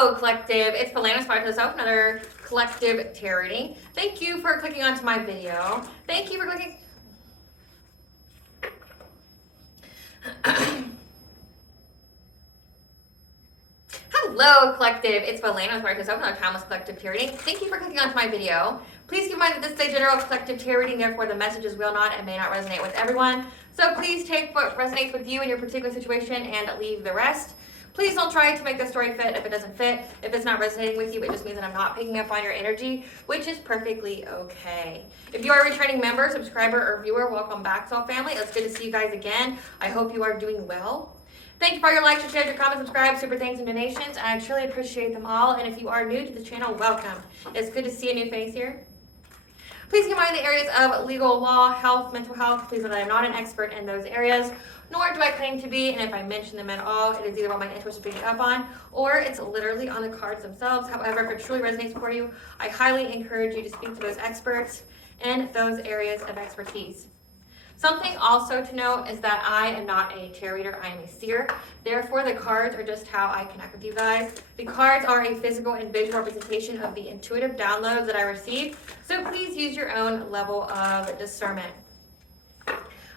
Hello, collective. It's Belana Aspire to Self, another collective tarot reading. Thank you for clicking onto my video. Thank you for clicking. Hello, collective. It's Belana Aspire to Self, another timeless collective tarot reading. Thank you for clicking onto my video. Please keep in mind that this is a general collective tarot reading, therefore the messages will not and may not resonate with everyone. So please take what resonates with you in your particular situation and leave the rest. Please don't try to make the story fit if it doesn't fit. If it's not resonating with you, it just means that I'm not picking up on your energy, which is perfectly okay. If you are a returning member, subscriber, or viewer, welcome back, Soul Family. It's good to see you guys again. I hope you are doing well. Thank you for your likes, your shares, your comments, subscribe, super thanks, and donations. I truly appreciate them all. And if you are new to the channel, welcome. It's good to see a new face here. Please keep in mind the areas of legal, law, health, mental health. Please know that I'm not an expert in those areas, nor do I claim to be, and if I mention them at all, it is either what my interest is picking up on, or it's literally on the cards themselves. However, if it truly resonates for you, I highly encourage you to speak to those experts in those areas of expertise. Something also to note is that I am not a tarot reader, I am a seer. Therefore, the cards are just how I connect with you guys. The cards are a physical and visual representation of the intuitive downloads that I receive, so please use your own level of discernment.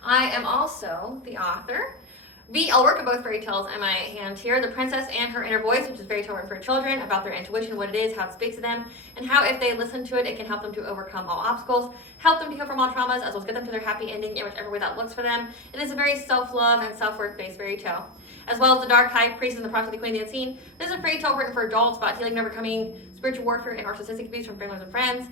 I am also the author. I'll work at both fairy tales in my hand here. The Princess and Her Inner Voice, which is fairy tale written for children, about their intuition, what it is, how it speaks to them, and how if they listen to it, it can help them to overcome all obstacles, help them to heal from all traumas, as well as get them to their happy ending in whichever way that looks for them. It is a very self-love and self-worth based fairy tale. As well as The Dark High Priest and The Prophet of the Queen of the Unseen. This is a fairy tale written for adults about healing and overcoming spiritual warfare and narcissistic abuse from families and friends,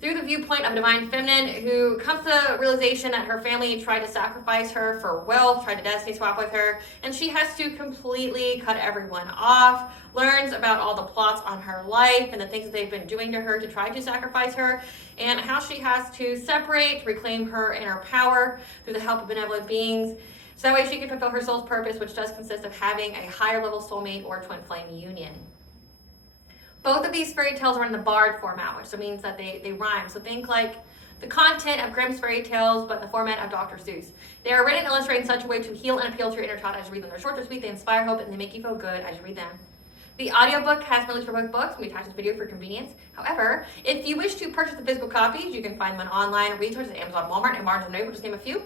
through the viewpoint of a divine feminine who comes to the realization that her family tried to sacrifice her for wealth, tried to destiny swap with her, and she has to completely cut everyone off, learns about all the plots on her life and the things that they've been doing to her to try to sacrifice her, and how she has to separate, reclaim her inner power through the help of benevolent beings, so that way she can fulfill her soul's purpose, which does consist of having a higher level soulmate or twin flame union. Both of these fairy tales are in the bard format, which means that they rhyme. So think like the content of Grimm's fairy tales, but in the format of Dr. Seuss. They are written and illustrated in such a way to heal and appeal to your inner child as you read them. They're short, they're sweet, they inspire hope, and they make you feel good as you read them. The audiobook has been released for both books. We attach this video for convenience. However, if you wish to purchase the physical copies, you can find them on online retailers at Amazon, Walmart, and Barnes & Noble, just name a few.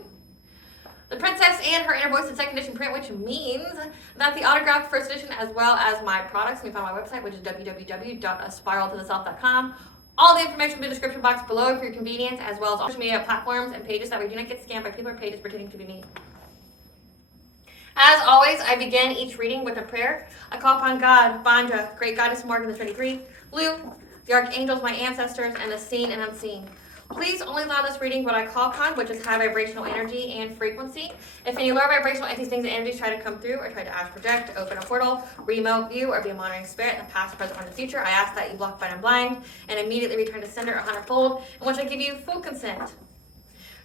The Princess and Her Inner Voice in second edition print, which means that the autographed first edition, as well as my products, can be found on my website, which is www.aspiraltotheself.com. All the information will be in the description box below for your convenience, as well as all social media platforms and pages, that way you do not get scammed by people or pages pretending to be me. As always, I begin each reading with a prayer. I call upon God, Bandra, Great Goddess Morgan the 23, Lou, the Archangels, my ancestors, and the seen and unseen. Please only allow this reading what I call upon, which is high vibrational energy and frequency. If any lower vibrational entities, things, and energies try to come through or try to ask, project, open a portal, remote view, or be a monitoring spirit in the past, present, or in the future, I ask that you block, bind, and blind, and immediately return to sender 100-fold, in which I give you full consent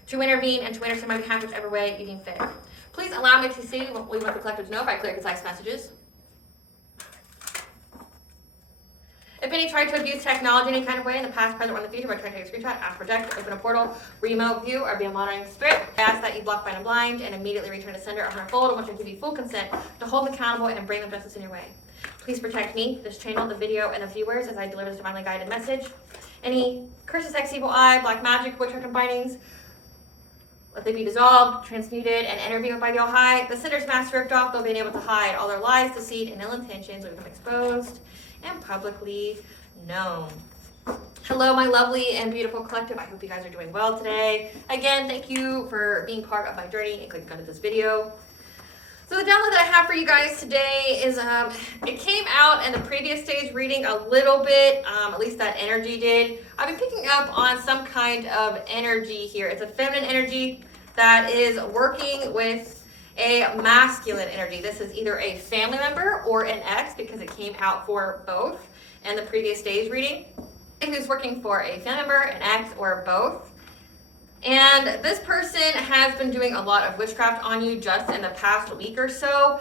to intervene and to intercede on my behalf whichever way you deem fit. Please allow me to see what we want the collective to know by clear, concise messages. If any tried to abuse technology in any kind of way in the past, present, or in the future by trying to take a screenshot, ask, project, open a portal, remote view, or be a monitoring spirit, I ask that you block, bind, and blind, and immediately return to sender 100-fold, in which I give you full consent to hold them accountable and bring them justice in your way. Please protect me, this channel, the video, and the viewers as I deliver this divinely guided message. Any curses, sex, evil eye, black magic, witchcraft, and bindings, let they be dissolved, transmuted, and interviewed by the All-High. The sender's mask ripped off, they'll be able to hide all their lies, deceit, and ill intentions will become exposed and publicly known. Hello, my lovely and beautiful collective. I hope you guys are doing well today. Again, thank you for being part of my journey and clicking onto this video. So the download that I have for you guys today is, it came out in the previous stage reading a little bit, at least that energy did. I've been picking up on some kind of energy here. It's a feminine energy that is working with a masculine energy. This is either a family member or an ex, because it came out for both in the previous stage reading. Who's working for a family member, an ex, or both. And this person has been doing a lot of witchcraft on you just in the past week or so.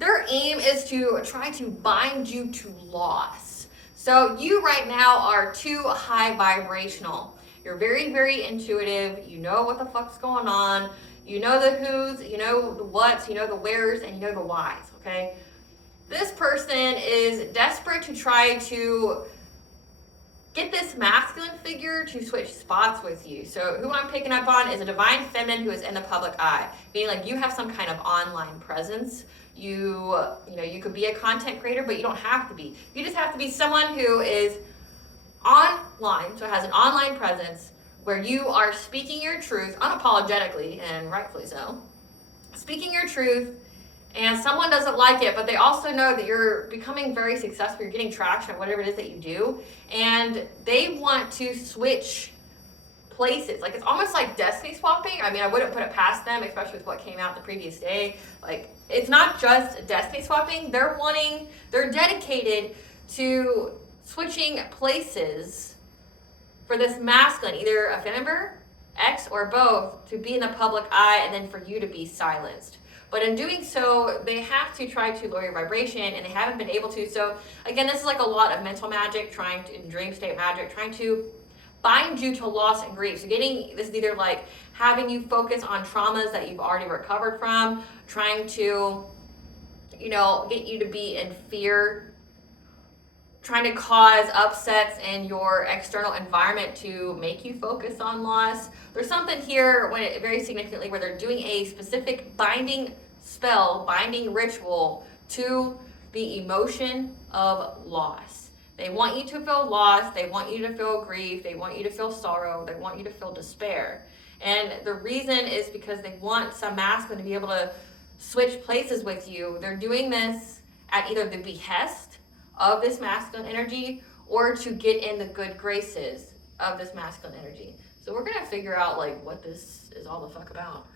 Their aim is to try to bind you to loss. So you right now are too high vibrational. You're very, very intuitive. You know what the fuck's going on. You know the who's, you know the what's, you know the where's, and you know the why's, okay? This person is desperate to try to get this masculine figure to switch spots with you. So who I'm picking up on is a divine feminine who is in the public eye, meaning like you have some kind of online presence. You could be a content creator, but you don't have to be. You just have to be someone who is online, so has an online presence where you are speaking your truth unapologetically, and rightfully so. Speaking your truth, and someone doesn't like it, but they also know that you're becoming very successful, you're getting traction at whatever it is that you do, and they want to switch places. Like, it's almost like destiny swapping. I mean, I wouldn't put it past them, especially with what came out the previous day. Like, it's not just destiny swapping. They're dedicated to switching places for this masculine, either a feminine, X, or both, to be in the public eye and then for you to be silenced. But in doing so, they have to try to lower your vibration, and they haven't been able to. So again, this is like a lot of mental magic, dream state magic, trying to bind you to loss and grief. So this is either like having you focus on traumas that you've already recovered from, trying to, get you to be in fear, trying to cause upsets in your external environment to make you focus on loss. There's something here very significantly where they're doing a specific binding spell, binding ritual to the emotion of loss. They want you to feel loss, they want you to feel grief, they want you to feel sorrow, they want you to feel despair. And the reason is because they want some masculine to be able to switch places with you. They're doing this at either the behest of this masculine energy or to get in the good graces of this masculine energy. So we're gonna figure out like what this is all the fuck about.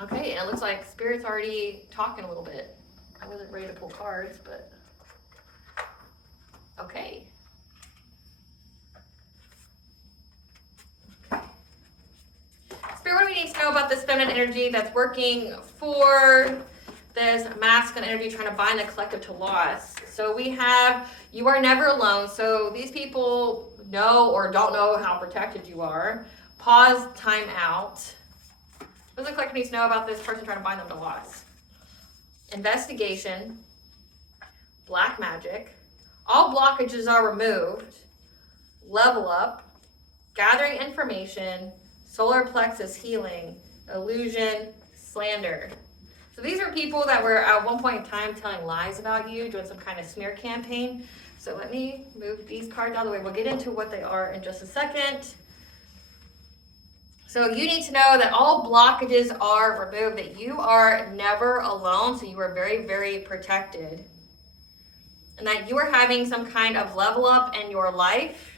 Okay, and it looks like Spirit's already talking a little bit. I wasn't ready to pull cards, but okay. Spirit, what do we need to know about this feminine energy that's working for this masculine energy trying to bind the collective to loss? So we have, you are never alone. So these people know or don't know how protected you are. Pause, time out. What does the collective need to know about this person trying to bind them to loss? Investigation, black magic, all blockages are removed, level up, gathering information, solar plexus healing, illusion, slander. So these are people that were at one point in time telling lies about you, doing some kind of smear campaign. So let me move these cards out of the way. We'll get into what they are in just a second. So you need to know that all blockages are removed, that you are never alone, so you are very, very protected. And that you are having some kind of level up in your life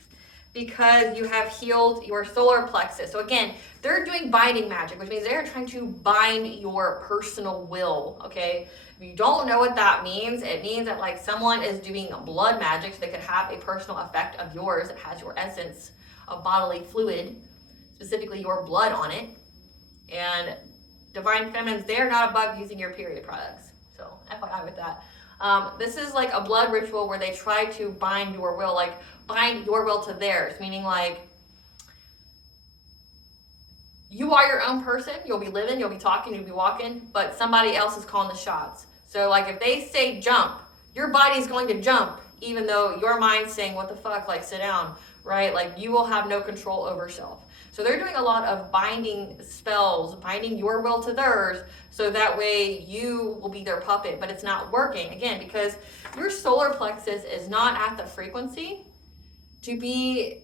because you have healed your solar plexus. So again, they're doing binding magic, which means they're trying to bind your personal will, okay? If you don't know what that means, it means that like someone is doing blood magic, so they could have a personal effect of yours that has your essence of bodily fluid, specifically your blood on it. And divine feminines, they're not above using your period products. So FYI with that. This is like a blood ritual where they try to bind your will, like bind your will to theirs, meaning like you are your own person, you'll be living, you'll be talking, you'll be walking, but somebody else is calling the shots. So like if they say jump, your body's going to jump, even though your mind's saying, what the fuck, like sit down, right? Like you will have no control over self. So they're doing a lot of binding spells, binding your will to theirs, so that way you will be their puppet, but it's not working, again, because your solar plexus is not at the frequency to be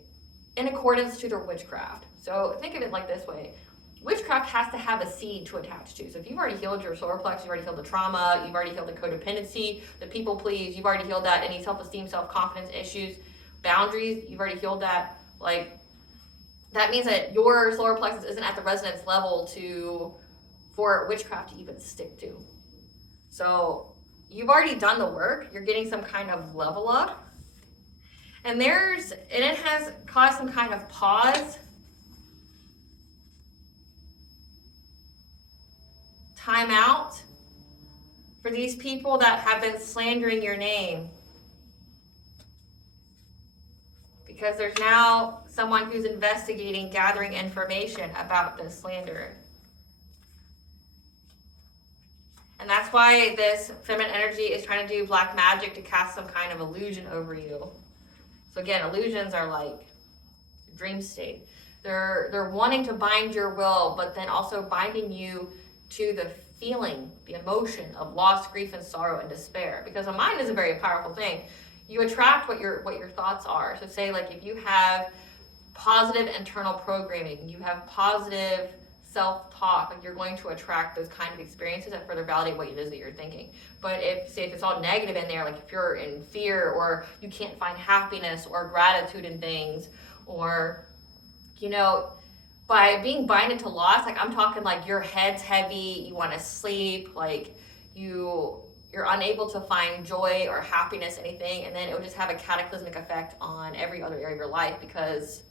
in accordance to their witchcraft. So think of it like this way. Witchcraft has to have a seed to attach to. So if you've already healed your solar plexus, you've already healed the trauma, you've already healed the codependency, the people please, you've already healed that, any self-esteem, self-confidence issues, boundaries, you've already healed that, like, that means that your solar plexus isn't at the resonance level for witchcraft to even stick to. So you've already done the work. You're getting some kind of level up. And it has caused some kind of pause, time out for these people that have been slandering your name. Because there's now someone who's investigating, gathering information about this slander. And And that's why this feminine energy is trying to do black magic to cast some kind of illusion over you. So again, illusions are like dream state. They're wanting to bind your will, but then also binding you to the feeling, the emotion of loss, grief, and sorrow and despair. Because a mind is a very powerful thing. You attract what your thoughts are. So say like if you have positive internal programming, you have positive self-talk, like you're going to attract those kind of experiences that further validate what it is that you're thinking. But if it's all negative in there, like if you're in fear or you can't find happiness or gratitude in things, or by being binded to loss, like I'm talking like your head's heavy, you want to sleep, like you're unable to find joy or happiness, anything, and then it would just have a cataclysmic effect on every other area of your life because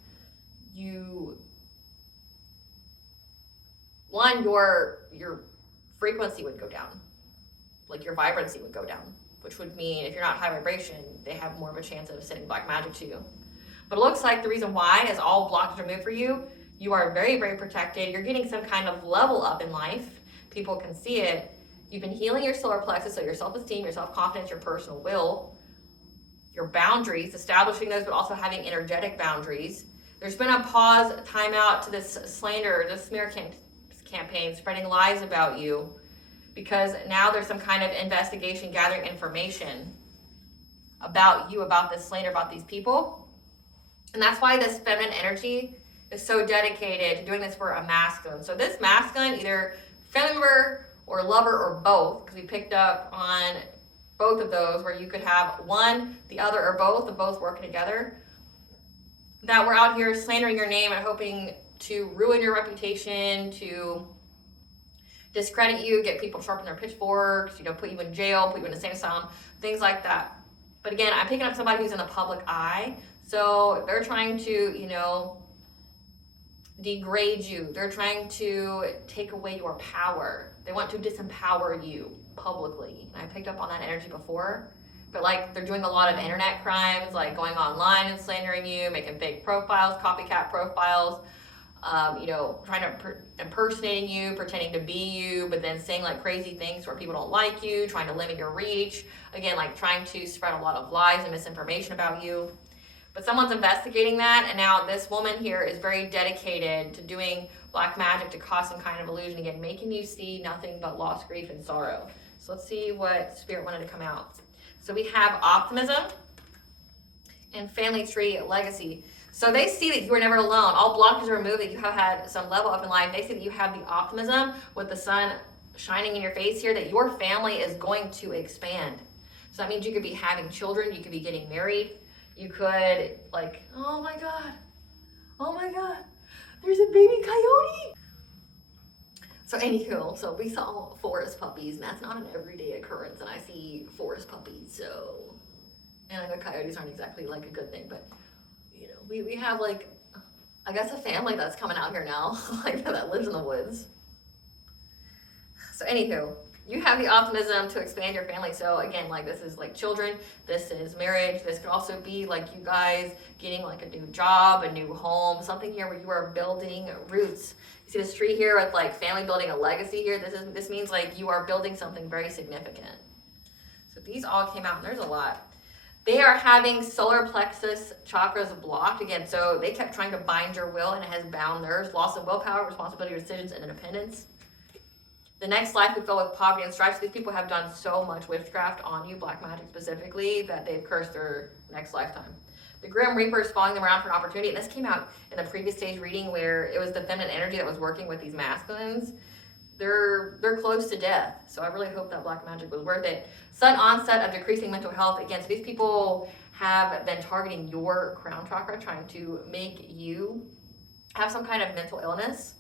your frequency would go down, like your vibrancy would go down, which would mean if you're not high vibration, they have more of a chance of sending black magic to you. But it looks like the reason why is all blockages are removed for you. You are very, very protected. You're getting some kind of level up in life. People can see it. You've been healing your solar plexus, so your self-esteem, your self-confidence, your personal will, your boundaries, establishing those, but also having energetic boundaries. There's been a pause, time out to this slander, this smear campaign, spreading lies about you, because now there's some kind of investigation, gathering information about you, about this slander, about these people. And that's why this feminine energy is so dedicated to doing this for a masculine. So this masculine, either family member or lover or both, because we picked up on both of those where you could have one, the other, or both working together, that we're out here slandering your name and hoping to ruin your reputation, to discredit you, get people to sharpen their pitchforks, put you in jail, put you in a insane asylum, things like that. But again, I'm picking up somebody who's in the public eye. So they're trying to, degrade you. They're trying to take away your power. They want to disempower you publicly. And I picked up on that energy before. But like they're doing a lot of internet crimes, like going online and slandering you, making fake profiles, copycat profiles, trying to impersonating you, pretending to be you, but then saying like crazy things where people don't like you, trying to limit your reach. Again, like trying to spread a lot of lies and misinformation about you. But someone's investigating that, and now this woman here is very dedicated to doing black magic to cause some kind of illusion, again, making you see nothing but loss, grief, and sorrow. So let's see what Spirit wanted to come out. So we have optimism and family tree legacy. So they see that you are never alone. All blockages are removed, that you have had some level up in life. They see that you have the optimism with the sun shining in your face here, that your family is going to expand. So that means you could be having children, you could be getting married. You could, like, oh my God, there's a baby coyote. So anywho, so we saw forest puppies, and that's not an everyday occurrence, and I see forest puppies, so, and I know coyotes aren't exactly like a good thing, but, we have like, I guess a family that's coming out here now, like that lives in the woods. So anywho, you have the optimism to expand your family. So again, like this is like children, this is marriage, this could also be like you guys getting like a new job, a new home, something here where you are building roots. You see this tree here with like family building a legacy here. This means like you are building something very significant. So these all came out, and there's a lot. They are having solar plexus chakras blocked again. So they kept trying to bind your will, and it has bound theirs. Loss of willpower, responsibility, decisions, and independence. The next life we fill with poverty and strife. So these people have done so much witchcraft on you, black magic specifically, that they've cursed their next lifetime. The Grim Reaper is following them around for an opportunity. And this came out in the previous stage reading where it was the feminine energy that was working with these masculines. They're close to death. So I really hope that black magic was worth it. Sudden onset of decreasing mental health. Again, so these people have been targeting your crown chakra, trying to make you have some kind of mental illness.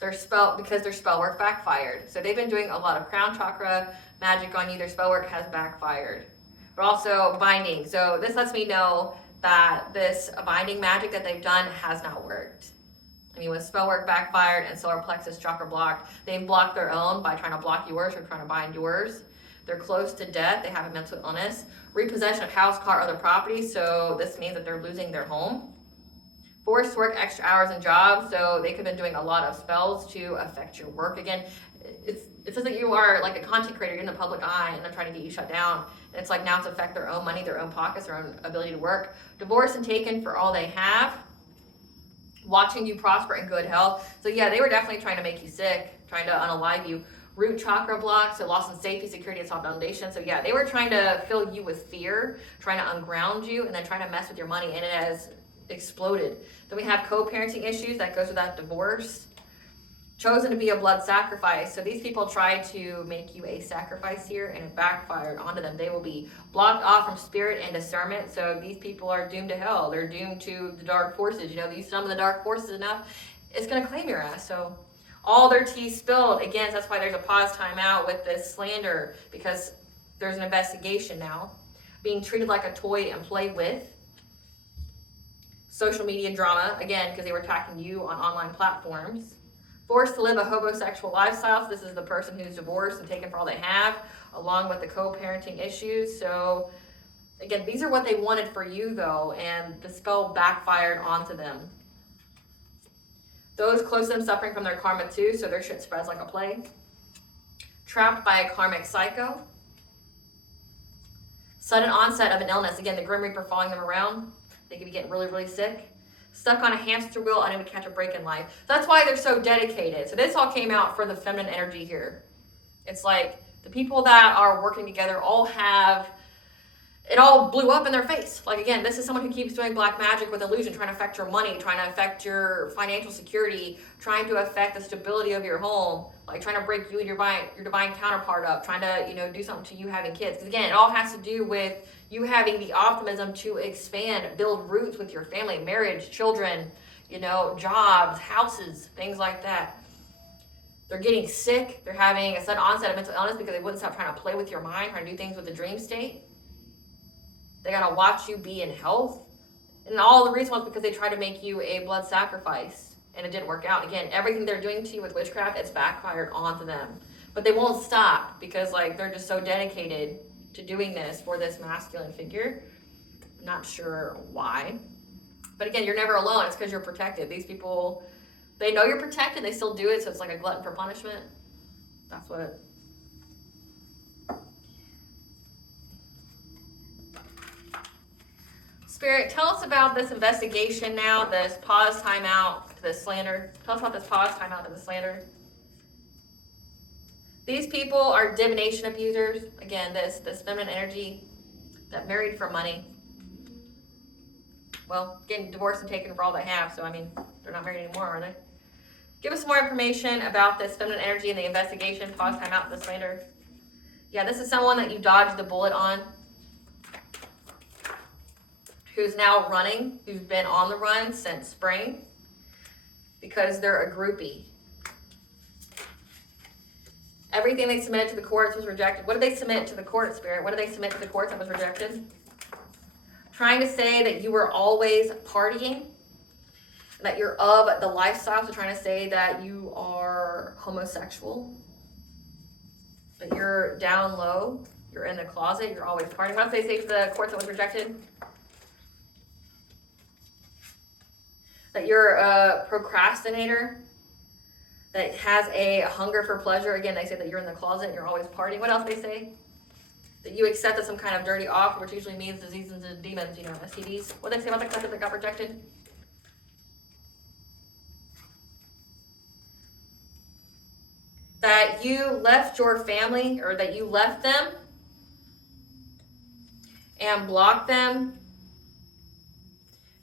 Because their spell work backfired. So they've been doing a lot of crown chakra magic on you. Their spell work has backfired. But also binding. So this lets me know that this binding magic that they've done has not worked. I mean, with spell work backfired and solar plexus chakra blocked, they've blocked their own by trying to block yours or trying to bind yours. They're close to death. They have a mental illness. Repossession of house, car, other property. So this means that they're losing their home. Forced to work extra hours and jobs, so they could have been doing a lot of spells to affect your work. Again, it's it says that you are like a content creator, you're in the public eye, and they're trying to get you shut down. And it's like now it's affect their own money, their own pockets, their own ability to work. Divorced and taken for all they have. Watching you prosper in good health. So yeah, they were definitely trying to make you sick, trying to unalive you. Root chakra blocks, so loss in safety, security, and soft foundation. So yeah, they were trying to fill you with fear, trying to unground you, and then trying to mess with your money, and it has exploded. Then we have co-parenting issues, that goes without divorce. Chosen to be a blood sacrifice. So these people try to make you a sacrifice here, and it backfired onto them. They will be blocked off from spirit and discernment. So these people are doomed to hell. They're doomed to the dark forces. You know, you summon the dark forces enough, it's going to claim your ass. So all their tea spilled. Again, that's why there's a pause time out with this slander, because there's an investigation now. Being treated like a toy and played with. Social media drama, again, because they were attacking you on online platforms. Forced to live a homosexual lifestyle. So this is the person who's divorced and taken for all they have, along with the co-parenting issues. So again, these are what they wanted for you though, and the spell backfired onto them. Those close to them suffering from their karma too, so their shit spreads like a plague. Trapped by a karmic psycho. Sudden onset of an illness. Again, the Grim Reaper following them around. They could be getting really, really sick. Stuck on a hamster wheel, unable to catch a break in life. That's why they're so dedicated. So this all came out for the feminine energy here. It's like the people that are working together all have, it all blew up in their face. Like again, this is someone who keeps doing black magic with illusion, trying to affect your money, trying to affect your financial security, trying to affect the stability of your home, like trying to break you and your divine counterpart up, trying to, you know, do something to you having kids. Because again, it all has to do with you having the optimism to expand, build roots with your family, marriage, children, you know, jobs, houses, things like that. They're getting sick. They're having a sudden onset of mental illness because they wouldn't stop trying to play with your mind, trying to do things with the dream state. They gotta watch you be in health. And all the reason was because they tried to make you a blood sacrifice, and it didn't work out. Again, everything they're doing to you with witchcraft, it's backfired onto them. But they won't stop because like they're just so dedicated to doing this for this masculine figure. I'm not sure why. But again, you're never alone. It's because you're protected. These people, they know you're protected. They still do it, so it's like a glutton for punishment. That's what it... Spirit, tell us about this investigation now, this pause time out to this slander. Tell us about this pause time out to the slander. These people are divination abusers. Again, this feminine energy that married for money. Well, getting divorced and taken for all they have. So, I mean, they're not married anymore, are they? Give us some more information about this feminine energy and the investigation. Pause time out to the slander. Yeah, this is someone that you dodged the bullet on. Who's now running, who's been on the run since spring because they're a groupie. Everything they submitted to the courts was rejected. What did they submit to the court, Spirit? What did they submit to the courts that was rejected? Trying to say that you were always partying, that you're of the lifestyle, so trying to say that you are homosexual, that you're down low, you're in the closet, you're always partying. What did they say to the courts that was rejected? That you're a procrastinator, that has a hunger for pleasure. Again, they say that you're in the closet and you're always partying. What else they say? That you accepted some kind of dirty offer, which usually means diseases and demons, you know, STDs. What did they say about the collective that got rejected? That you left your family, or that you left them and blocked them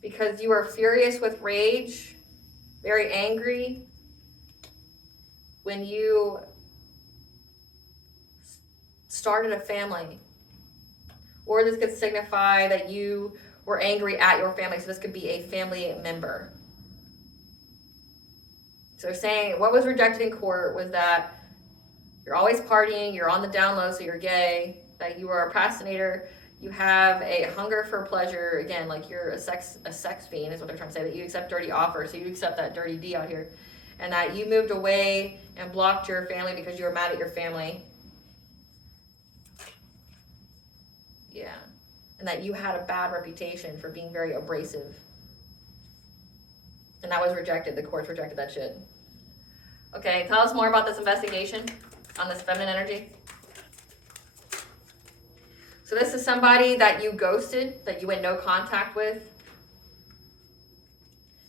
because you are furious with rage, very angry, when you started a family. Or this could signify that you were angry at your family, so this could be a family member. So they're saying what was rejected in court was that you're always partying, you're on the down low, so you're gay, that you are a procrastinator, you have a hunger for pleasure, again, like you're a sex fiend is what they're trying to say, that you accept dirty offers, so you accept that dirty D out here, and that you moved away and blocked your family because you were mad at your family. Yeah. And that you had a bad reputation for being very abrasive. And that was rejected. The courts rejected that shit. Okay, tell us more about this investigation. on this feminine energy. So this is somebody that you ghosted, that you had no contact with,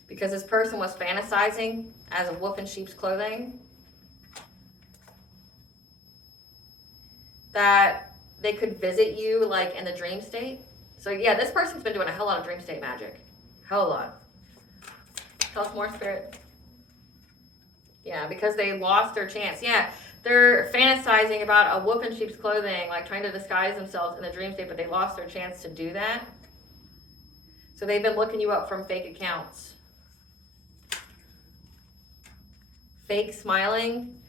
because this person was fantasizing as a wolf in sheep's clothing, that they could visit you like in the dream state. So yeah, this person's been doing a hell lot of dream state magic. Hell lot. Tell us more, Spirit. Yeah, because they lost their chance. Yeah, they're fantasizing about a wolf in sheep's clothing, like trying to disguise themselves in the dream state, but they lost their chance to do that. So they've been looking you up from fake accounts. Fake smiling,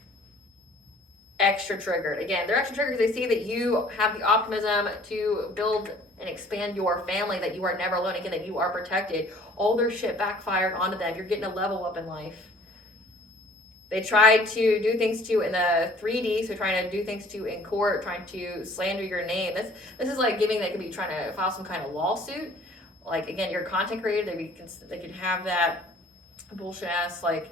extra triggered. Again, they're extra triggered because they see that you have the optimism to build and expand your family, that you are never alone, again, that you are protected. All their shit backfired onto them. You're getting a level up in life. They tried to do things to you in the 3D, so trying to do things to you in court, trying to slander your name. This is like giving, they could be trying to file some kind of lawsuit. Like, again, you're a content creator, they could have that bullshit ass, like,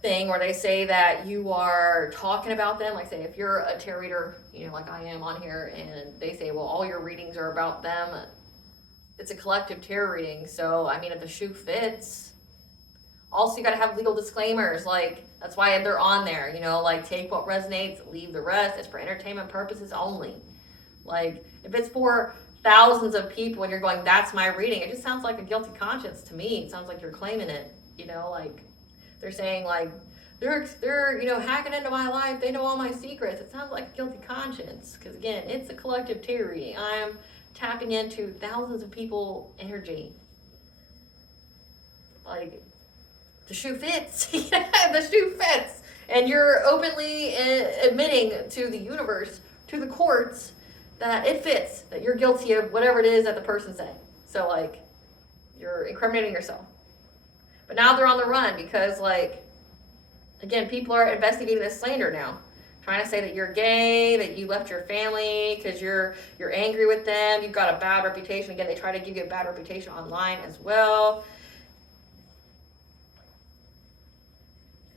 thing where they say that you are talking about them. Like, say if you're a tarot reader, you know, like I am on here, and they say, well, all your readings are about them. It's a collective tarot reading, so I mean, if the shoe fits. Also, you got to have legal disclaimers. Like, that's why they're on there, you know, like, take what resonates, leave the rest. It's for entertainment purposes only. Like, if it's for thousands of people and you're going, that's my reading, it just sounds like a guilty conscience to me. It sounds like you're claiming it, you know, like, they're saying, like, they're you know, hacking into my life. They know all my secrets. It sounds like a guilty conscience. Because, again, it's a collective tarot reading. I'm tapping into thousands of people energy. Like, the shoe fits. The shoe fits. And you're openly admitting to the universe, to the courts, that it fits. That you're guilty of whatever it is that the person's saying. So, like, you're incriminating yourself. But now they're on the run because, like, again, people are investigating this slander now. Trying to say that you're gay, that you left your family because you're angry with them. You've got a bad reputation. Again, they try to give you a bad reputation online as well.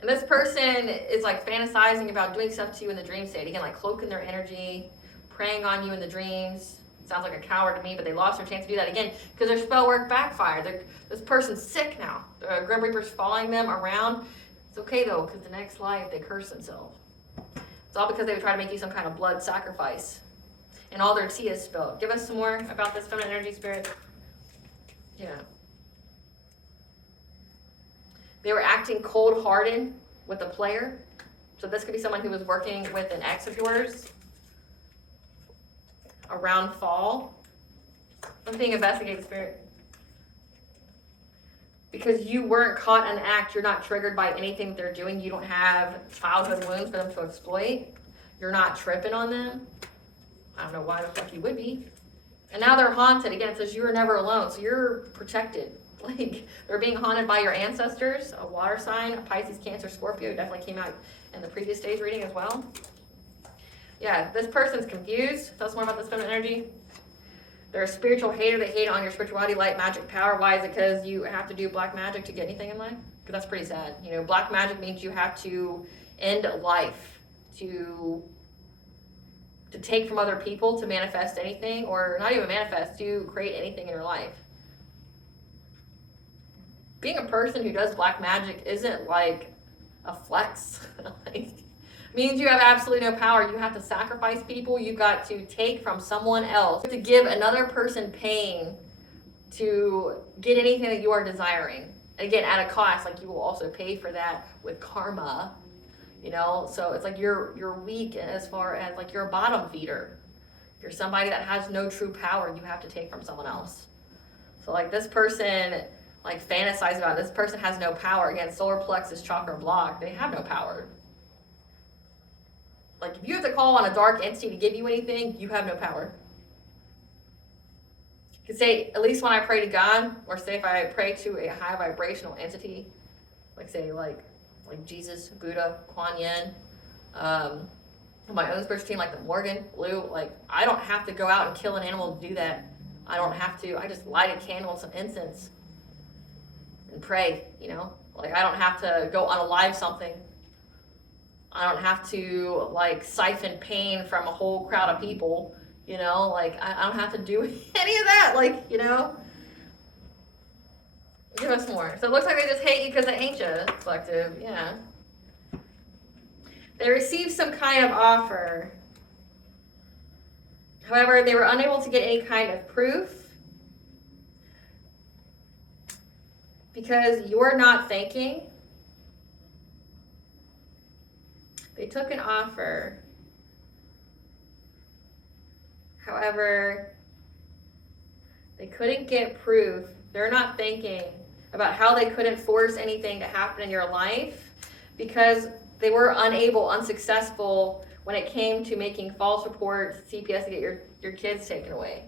And this person is, like, fantasizing about doing stuff to you in the dream state. Again, like, cloaking their energy, preying on you in the dreams. Sounds like a coward to me, but they lost their chance to do that again because their spell work backfired. This person's sick now. The Grim Reaper's following them around. It's okay, though, because the next life, they curse themselves. It's all because they would try to make you some kind of blood sacrifice. And all their tea is spilled. Give us some more about this feminine energy, Spirit. Yeah. They were acting cold-hearted with the player. So this could be someone who was working with an ex of yours around fall. I'm being investigated, Spirit. Because you weren't caught in an act, you're not triggered by anything they're doing. You don't have childhood wounds for them to exploit. You're not tripping on them. I don't know why the fuck you would be. And now they're haunted. Again, it says you were never alone, so you're protected. Like, they're being haunted by your ancestors, a water sign, a Pisces, Cancer, Scorpio. Definitely came out in the previous day's reading as well. Yeah, this person's confused. Tell us more about this feminine energy. They're a spiritual hater. They hate on your spirituality, light, magic, power. Why is it? Because you have to do black magic to get anything in life? Because that's pretty sad. You know, black magic means you have to end life, to take from other people to manifest anything, or not even manifest, to create anything in your life. Being a person who does black magic isn't like a flex. Like, means you have absolutely no power. You have to sacrifice people. You've got to take from someone else to give another person pain to get anything that you are desiring. Again, at a cost. Like, you will also pay for that with karma. You know, so it's like you're weak as far as, like, you're a bottom feeder. You're somebody that has no true power. You have to take from someone else. So, like, this person, like, fantasize about it. This person has no power. Again, solar plexus chakra block. They have no power. Like, if you have to call on a dark entity to give you anything, you have no power. You can say, at least when I pray to God, or say if I pray to a high vibrational entity, like, say, like Jesus, Buddha, Kuan Yin, my own spiritual team, like the Morgan, Lou, like, I don't have to go out and kill an animal to do that. I don't have to. I just light a candle and some incense and pray, you know? Like, I don't have to go unalive something. I don't have to like siphon pain from a whole crowd of people, you know, like I don't have to do any of that, like, you know. Give us more. So it looks like they just hate you because they ain't you, collective. Yeah. They received some kind of offer. However, they were unable to get any kind of proof because you're not thinking. They took an offer. However, they couldn't get proof. They're not thinking about how they couldn't force anything to happen in your life because they were unsuccessful when it came to making false reports, CPS, to get your kids taken away.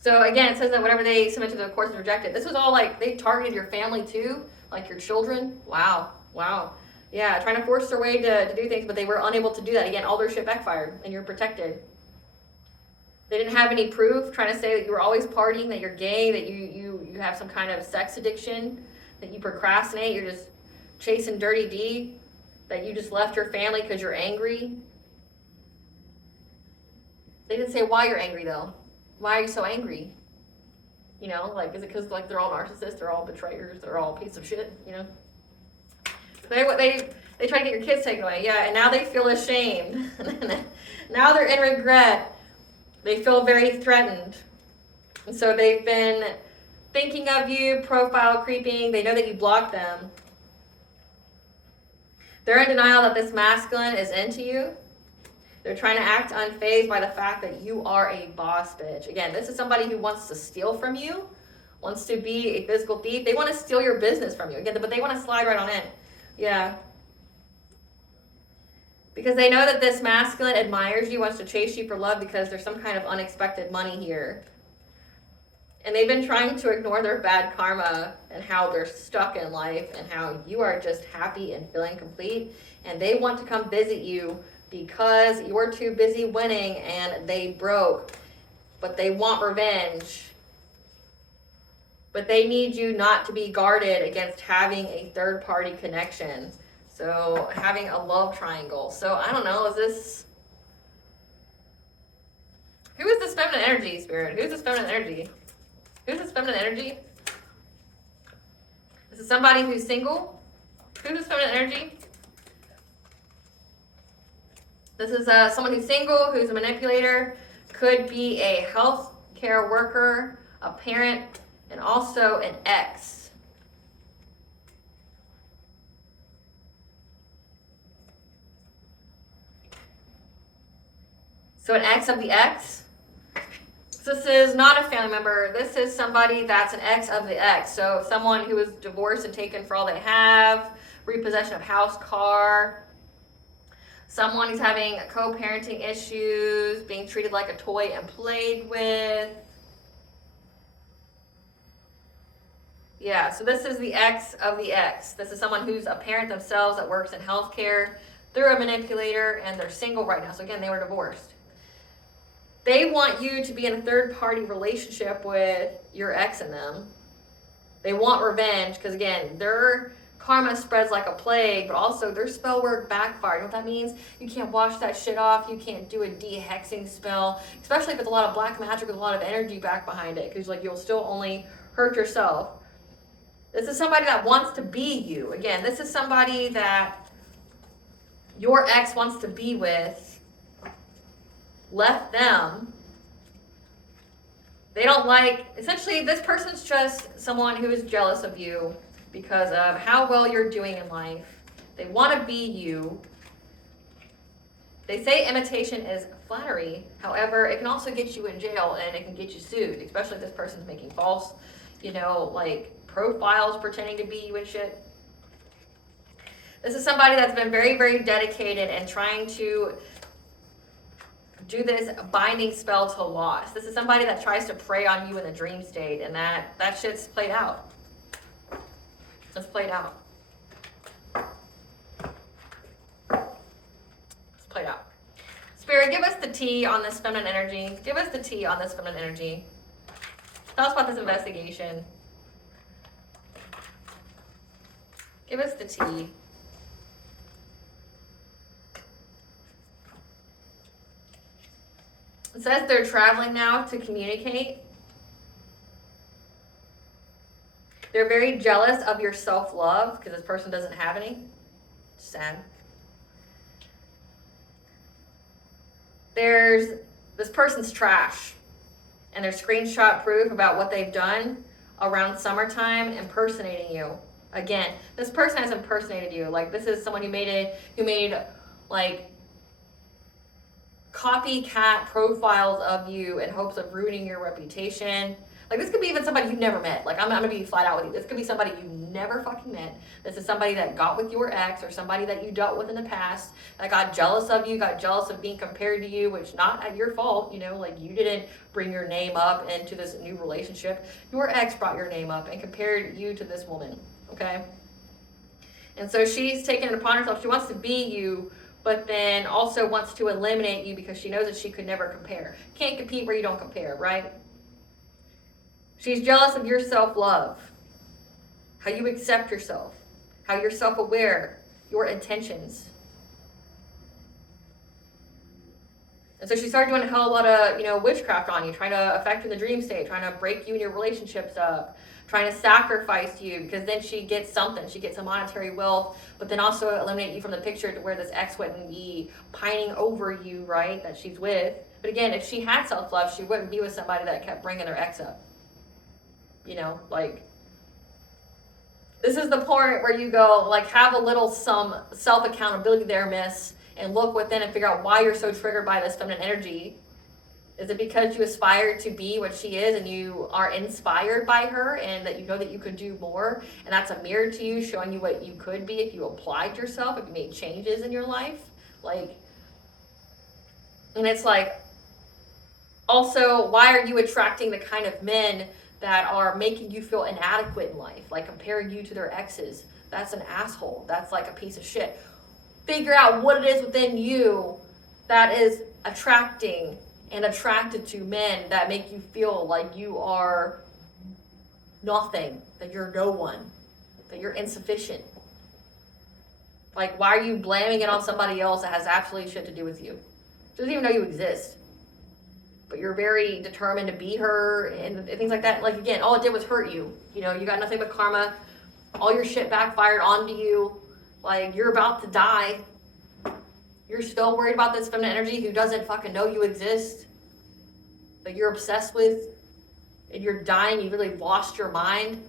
So again, it says that whatever they submit to the courts is rejected. This was all like, they targeted your family too, like your children. Wow. Yeah, trying to force their way to do things, but they were unable to do that. Again, all their shit backfired, and you're protected. They didn't have any proof, trying to say that you were always partying, that you're gay, that you have some kind of sex addiction, that you procrastinate, you're just chasing dirty D, that you just left your family because you're angry. They didn't say why you're angry, though. Why are you so angry? You know, like, is it because like they're all narcissists, they're all betrayers, they're all pieces of shit, you know? They try to get your kids taken away, yeah, and now they feel ashamed. Now they're in regret. They feel very threatened. And so they've been thinking of you, profile creeping. They know that you blocked them. They're in denial that this masculine is into you. They're trying to act unfazed by the fact that you are a boss bitch. Again, this is somebody who wants to steal from you, wants to be a physical thief. They want to steal your business from you. Again, but they want to slide right on in. Yeah. Because they know that this masculine admires you, wants to chase you for love because there's some kind of unexpected money here. And they've been trying to ignore their bad karma and how they're stuck in life and how you are just happy and feeling complete. And they want to come visit you because you're too busy winning and they broke. But they want revenge. But they need you not to be guarded against having a third-party connection. So having a love triangle. So I don't know, is this... Who is this feminine energy, Spirit? Who's this feminine energy? Who's this feminine energy? This is somebody who's single. Who's this feminine energy? This is someone who's single, who's a manipulator, could be a healthcare worker, a parent, and also an ex. So an ex of the ex. This is not a family member. This is somebody that's an ex of the ex. So someone who was divorced and taken for all they have, repossession of house, car. Someone who's having co-parenting issues, being treated like a toy and played with. Yeah, so this is the ex of the ex. This is someone who's a parent themselves that works in healthcare. They're a manipulator and they're single right now. So again, they were divorced. They want you to be in a third-party relationship with your ex and them. They want revenge because, again, their karma spreads like a plague, but also their spell work backfired. You know what that means? You can't wash that shit off. You can't do a de-hexing spell, especially if it's a lot of black magic with a lot of energy back behind it, because like you'll still only hurt yourself. This is somebody that wants to be you. Again, this is somebody that your ex wants to be with. Left them. They don't like, essentially this person's just someone who is jealous of you because of how well you're doing in life. They want to be you. They say imitation is flattery. However, it can also get you in jail and it can get you sued, especially if this person's making false, like profiles pretending to be you and shit. This is somebody that's been very, very dedicated and trying to do this binding spell to loss. This is somebody that tries to prey on you in the dream state, and that shit's played out. It's played out. It's played out. Spirit, give us the tea on this feminine energy. Give us the tea on this feminine energy. Tell us about this investigation. Give us the tea. It says they're traveling now to communicate. They're very jealous of your self-love because this person doesn't have any. Sad. This person's trash, and there's screenshot proof about what they've done around summertime impersonating you. Again, this person has impersonated you. Like, this is someone who made like copycat profiles of you in hopes of ruining your reputation. Like, this could be even somebody you've never met. Like, I'm gonna be flat out with you. This could be somebody you never fucking met. This is somebody that got with your ex, or somebody that you dealt with in the past, that got jealous of you, got jealous of being compared to you, which not at your fault, you know, like, you didn't bring your name up into this new relationship. Your ex brought your name up and compared you to this woman, okay? And so she's taken it upon herself. She wants to be you, but then also wants to eliminate you because she knows that she could never compare. Can't compete where you don't compare, right? She's jealous of your self-love, how you accept yourself, how you're self-aware, your intentions. And so she started doing a hell of a lot of, witchcraft on you, trying to affect you in the dream state, trying to break you and your relationships up, trying to sacrifice you, because then she gets something. She gets some monetary wealth, but then also eliminate you from the picture to where this ex wouldn't be pining over you, right, that she's with. But again, if she had self-love, she wouldn't be with somebody that kept bringing their ex up. This is the point where you go, like, have a little some self-accountability there, miss, and look within and figure out why you're so triggered by this feminine energy. Is it because you aspire to be what she is and you are inspired by her and that you know that you could do more, and that's a mirror to you showing you what you could be if you applied yourself, if you made changes in your life? And it's like, also, why are you attracting the kind of men that are making you feel inadequate in life, like comparing you to their exes? That's an asshole. That's like a piece of shit. Figure out what it is within you that is attracting and attracted to men that make you feel like you are nothing, that you're no one, that you're insufficient. Like, why are you blaming it on somebody else that has absolutely shit to do with you? Doesn't even know you exist. But you're very determined to be her and things like that. Like, again, all it did was hurt you. You got nothing but karma. All your shit backfired onto you. Like, you're about to die. You're still worried about this feminine energy who doesn't fucking know you exist, that you're obsessed with, and you're dying. You really lost your mind.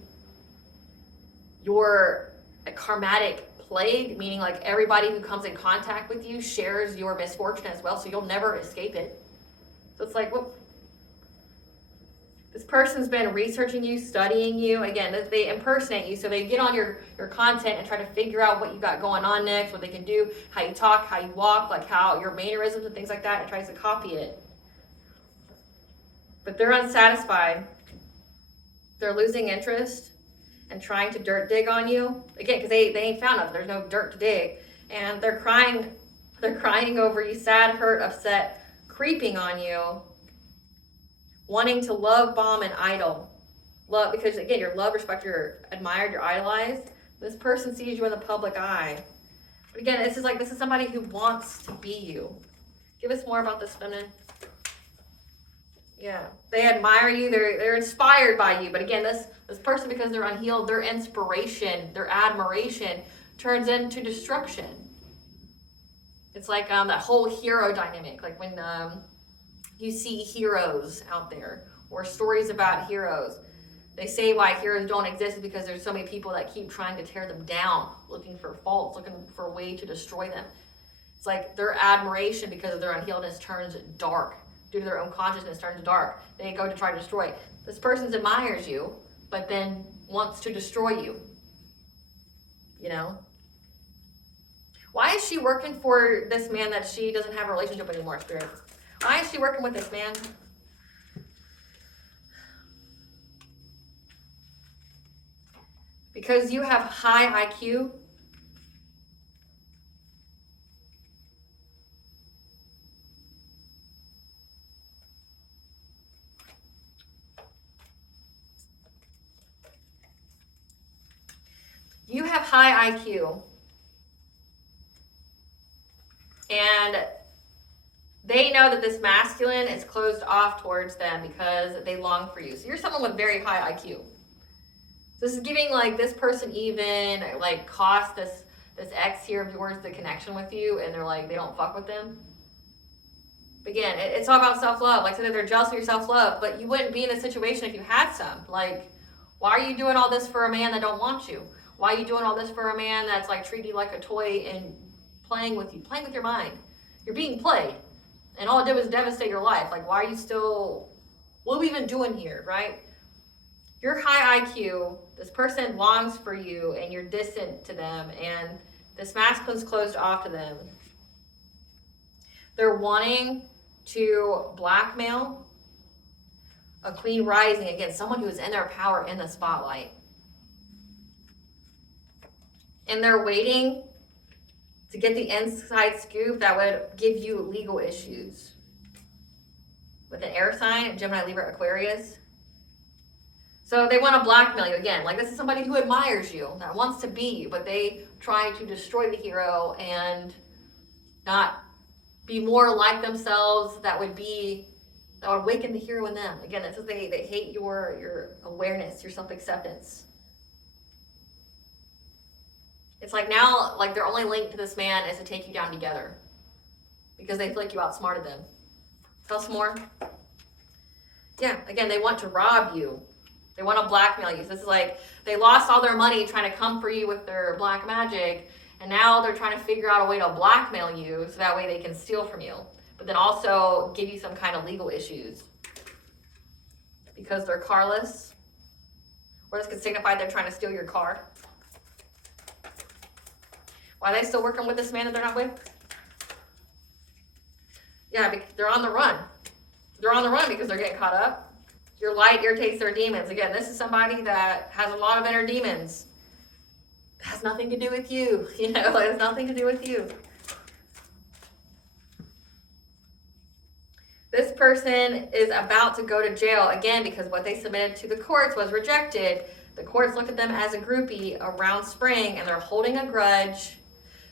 You're a karmatic plague, meaning like everybody who comes in contact with you shares your misfortune as well, so you'll never escape it. So it's like, well, this person's been researching you, studying you. Again, they impersonate you, so they get on your content and try to figure out what you got going on next, what they can do, how you talk, how you walk, like how your mannerisms and things like that, and tries to copy it. But they're unsatisfied. They're losing interest and trying to dirt dig on you. Again, because they ain't found nothing. There's no dirt to dig. And they're crying over you, sad, hurt, upset, creeping on you, wanting to love, bomb, and idol. Love, because again, you're loved, respected, you're admired, you're idolized. This person sees you in the public eye. But again, this is somebody who wants to be you. Give us more about this feminine. Yeah, they admire you, they're inspired by you. But again, this person, because they're unhealed, their inspiration, their admiration turns into destruction. It's like that whole hero dynamic, like when you see heroes out there or stories about heroes. They say why heroes don't exist is because there's so many people that keep trying to tear them down, looking for faults, looking for a way to destroy them. It's like their admiration, because of their unhealedness, turns dark. Due to their own consciousness, turns dark. They go to try to destroy. This person admires you, but then wants to destroy you. Why is she working for this man that she doesn't have a relationship anymore, Spirit? Why is she working with this man? Because you have high IQ. You have high IQ. And They know that this masculine is closed off towards them because they long for you. So you're someone with very high IQ. This is giving like this person even like cost this ex here of yours the connection with you, and they're like, they don't fuck with them. Again, it's all about self-love. Like, so that they're jealous of your self-love, but you wouldn't be in this situation if you had some. Like, why are you doing all this for a man that don't want you? Why are you doing all this for a man that's like treating you like a toy and playing with you, playing with your mind? You're being played, and all it did was devastate your life. Like, why are you still, what are we even doing here, right? You're high IQ, this person longs for you, and you're distant to them, and this masculine's closed off to them. They're wanting to blackmail a queen rising, again, someone who is in their power in the spotlight. And they're waiting to get the inside scoop that would give you legal issues. With an air sign, Gemini, Libra, Aquarius. So they want to blackmail you again. Like, this is somebody who admires you, that wants to be you, but they try to destroy the hero and not be more like themselves. That would awaken the hero in them. Again, it's they hate your awareness, your self-acceptance. It's like now, like their only link to this man is to take you down together because they feel like you outsmarted them. Tell some more. Yeah, again, they want to rob you. They want to blackmail you. So this is like they lost all their money trying to come for you with their black magic, and now they're trying to figure out a way to blackmail you so that way they can steal from you, but then also give you some kind of legal issues because they're carless. Or this could signify they're trying to steal your car. Why are they still working with this man that they're not with? Yeah, they're on the run. They're on the run because they're getting caught up. Your light irritates their demons. Again, this is somebody that has a lot of inner demons. It has nothing to do with you. You know, it has nothing to do with you. This person is about to go to jail, again, because what they submitted to the courts was rejected. The courts looked at them as a groupie around spring, and they're holding a grudge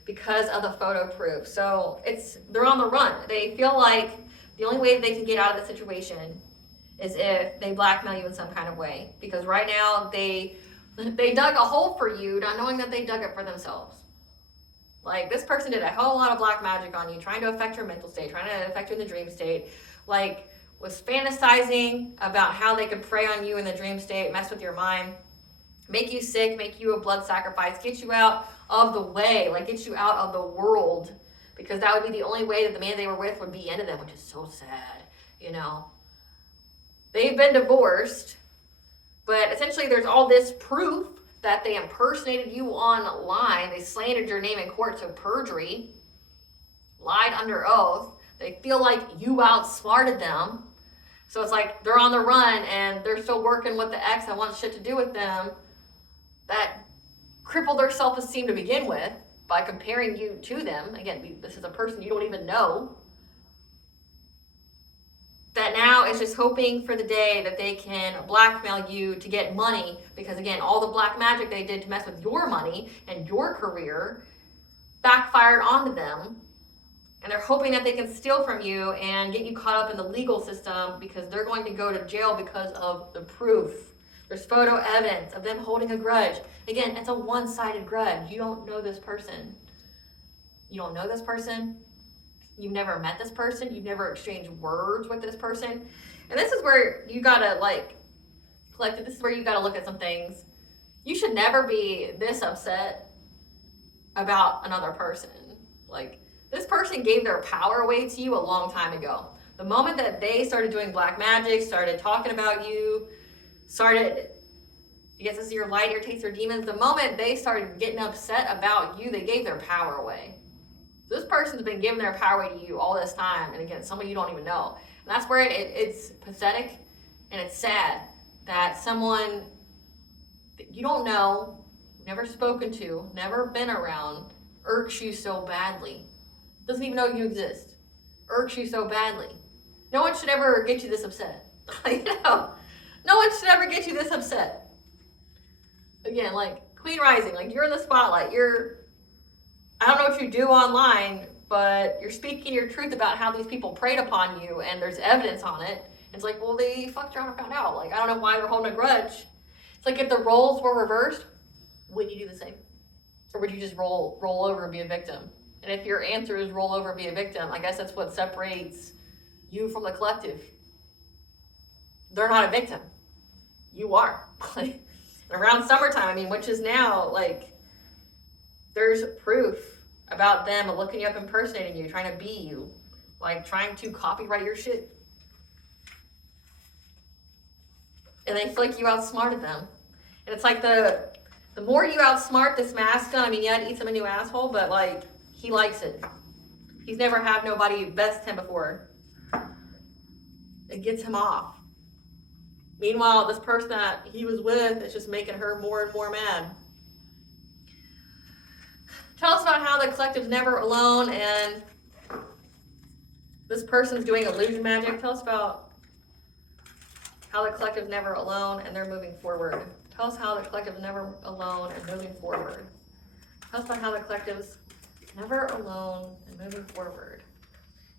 because of the photo proof. So they're on the run. They feel like the only way they can get out of the situation is if they blackmail you in some kind of way. Because right now, they dug a hole for you, not knowing that they dug it for themselves. Like, this person did a whole lot of black magic on you, trying to affect your mental state, trying to affect you in the dream state. Like, was fantasizing about how they could prey on you in the dream state, mess with your mind, make you sick, make you a blood sacrifice, get you out of the way, like get you out of the world, because that would be the only way that the man they were with would be into them, which is so sad, you know. They've been divorced, but essentially there's all this proof that they impersonated you online. They slandered your name in court, so perjury, lied under oath. They feel like you outsmarted them. So it's like they're on the run and they're still working with the ex that wants shit to do with them, that crippled their self-esteem to begin with by comparing you to them. Again, this is a person you don't even know. That now is just hoping for the day that they can blackmail you to get money, because again, all the black magic they did to mess with your money and your career backfired onto them, and they're hoping that they can steal from you and get you caught up in the legal system because they're going to go to jail because of the proof. There's photo evidence of them holding a grudge. Again, it's a one-sided grudge. You don't know this person. You don't know this person. You've never met this person. You've never exchanged words with this person. And this is where you gotta this is where you gotta look at some things. You should never be this upset about another person. Like, this person gave their power away to you a long time ago. The moment that they started doing black magic, started talking about you, this is your light irritates their demons. The moment they started getting upset about you, they gave their power away. This person's been giving their power away to you all this time, and again, somebody you don't even know. And that's where it's pathetic and it's sad that someone that you don't know, never spoken to, never been around, irks you so badly. Doesn't even know you exist. Irks you so badly. No one should ever get you this upset. No one should ever get you this upset. Again, like Queen Rising, like you're in the spotlight. I don't know what you do online, but you're speaking your truth about how these people preyed upon you, and there's evidence on it. It's like, well, they fucked around and found out. Like, I don't know why they're holding a grudge. It's like if the roles were reversed, wouldn't you do the same? Or would you just roll over and be a victim? And if your answer is roll over and be a victim, I guess that's what separates you from the collective. They're not a victim. You are. Around summertime, I mean, which is now, like, there's proof about them looking you up, impersonating you, trying to be you, like trying to copyright your shit. And they feel like you outsmarted them. And it's like the more you outsmart this masculine, I mean, yeah, it eats him a new asshole, but like, he likes it. He's never had nobody best him before. It gets him off. Meanwhile, this person that he was with is just making her more and more mad. Tell us about how the collective's never alone and this person's doing illusion magic. Tell us about how the collective's never alone and they're moving forward. Tell us how the collective's never alone and moving forward. Tell us about how the collective's never alone and moving forward.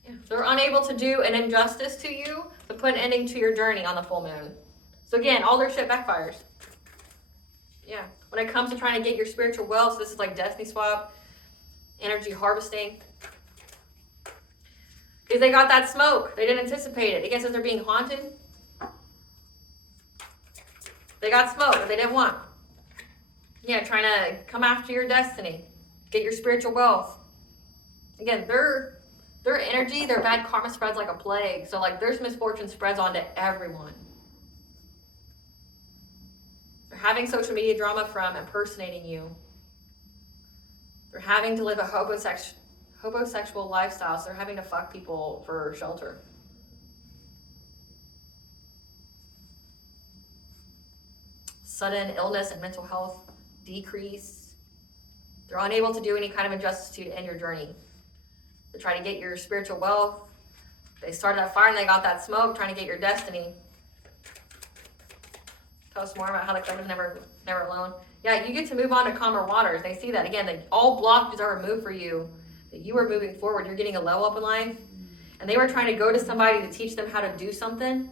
Yeah. So they're unable to do an injustice to you, but put an ending to your journey on the full moon. So again, all their shit backfires. Yeah. When it comes to trying to get your spiritual wealth, so this is like destiny swap, energy harvesting. Because they got that smoke. They didn't anticipate it. Again, since they're being haunted, they got smoke that they didn't want. Yeah, trying to come after your destiny. Get your spiritual wealth. Again, their energy, their bad karma spreads like a plague. So like there's misfortune spreads onto everyone. They're having social media drama from impersonating you. They're having to live a homosexual lifestyle, so they're having to fuck people for shelter. Sudden illness and mental health decrease. They're unable to do any kind of injustice to you to end your journey. They try to get your spiritual wealth. They started that fire and they got that smoke, trying to get your destiny. Tell us more about how the collective never alone. Yeah, you get to move on to calmer waters. They see that. Again, all blockages are removed for you. That you are moving forward. You're getting a level up in life. And they were trying to go to somebody to teach them how to do something.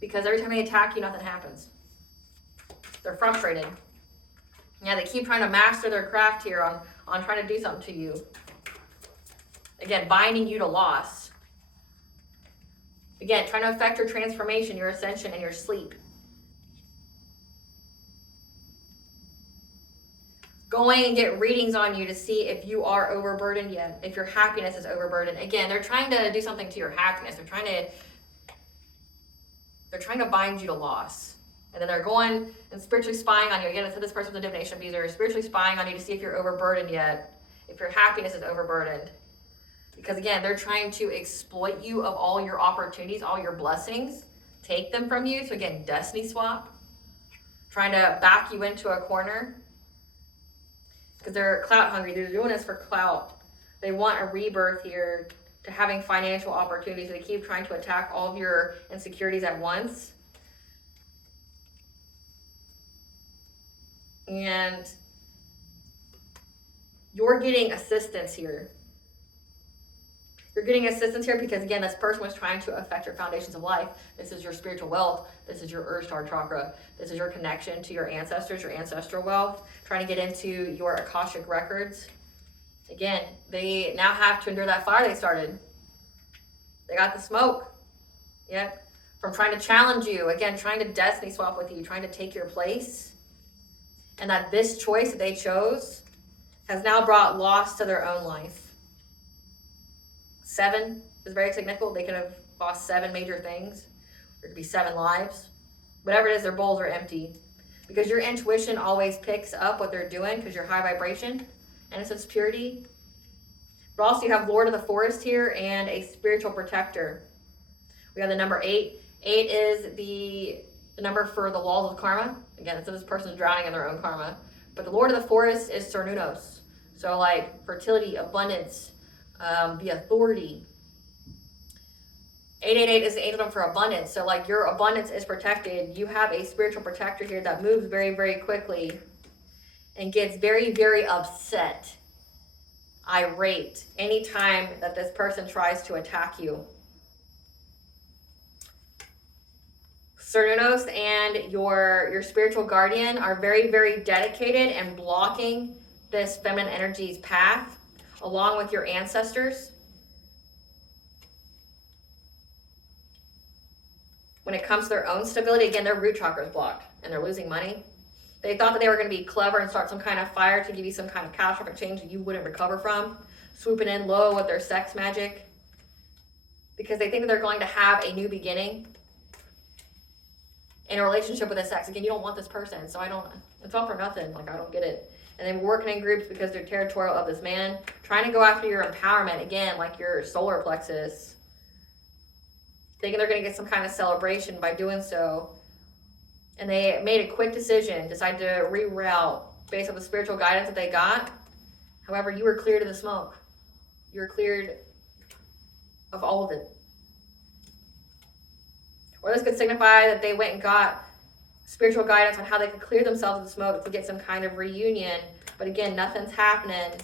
Because every time they attack you, nothing happens. They're frustrated. Yeah, they keep trying to master their craft here on trying to do something to you. Again, binding you to loss. Again, trying to affect your transformation, your ascension, and your sleep. Going and get readings on you to see if you are overburdened yet, if your happiness is overburdened. Again, they're trying to do something to your happiness. They're trying to bind you to loss. And then they're going and spiritually spying on you. Again, I said this person was a divination abuser. Spiritually spying on you to see if you're overburdened yet, if your happiness is overburdened. Because again, they're trying to exploit you of all your opportunities, all your blessings, take them from you. So again, destiny swap. Trying to back you into a corner. Because they're clout hungry. They're doing this for clout. They want a rebirth here to having financial opportunities. So they keep trying to attack all of your insecurities at once. And you're getting assistance here. You're getting assistance here because, again, this person was trying to affect your foundations of life. This is your spiritual wealth. This is your Earth Star chakra. This is your connection to your ancestors, your ancestral wealth. Trying to get into your Akashic records. Again, they now have to endure that fire they started. They got the smoke. Yep. From trying to challenge you. Again, trying to destiny swap with you. Trying to take your place. And that this choice that they chose has now brought loss to their own life. 7 is very significant. They could have lost 7 major things. There could be 7 lives. Whatever it is, their bowls are empty. Because your intuition always picks up what they're doing because you're high vibration, innocence, purity. But also you have Lord of the Forest here and a spiritual protector. We have the number 8. 8 is the number for the walls of karma. Again, so this person's drowning in their own karma. But the Lord of the Forest is Cernunnos. So like fertility, abundance, the authority. 888 is the angel for abundance. So like your abundance is protected. You have a spiritual protector here that moves very, very quickly and gets very, very upset irate anytime that this person tries to attack you. Cernunnos and your spiritual guardian are very, very dedicated and blocking this feminine energy's path, along with your ancestors. When it comes to their own stability, again, their root chakra is blocked and they're losing money. They thought that they were going to be clever and start some kind of fire to give you some kind of catastrophic change that you wouldn't recover from, swooping in low with their sex magic, because they think that they're going to have a new beginning in a relationship with a sex. Again, you don't want this person, so it's all for nothing. Like, I don't get it. And then working in groups because they're territorial of this man, trying to go after your empowerment, again, like your solar plexus, thinking they're going to get some kind of celebration by doing so. And they made a quick decision, decided to reroute based on the spiritual guidance that they got. However, you were cleared of the smoke. You were cleared of all of it. Or this could signify that they went and got spiritual guidance on how they could clear themselves of the smoke to get some kind of reunion. But again, nothing's happening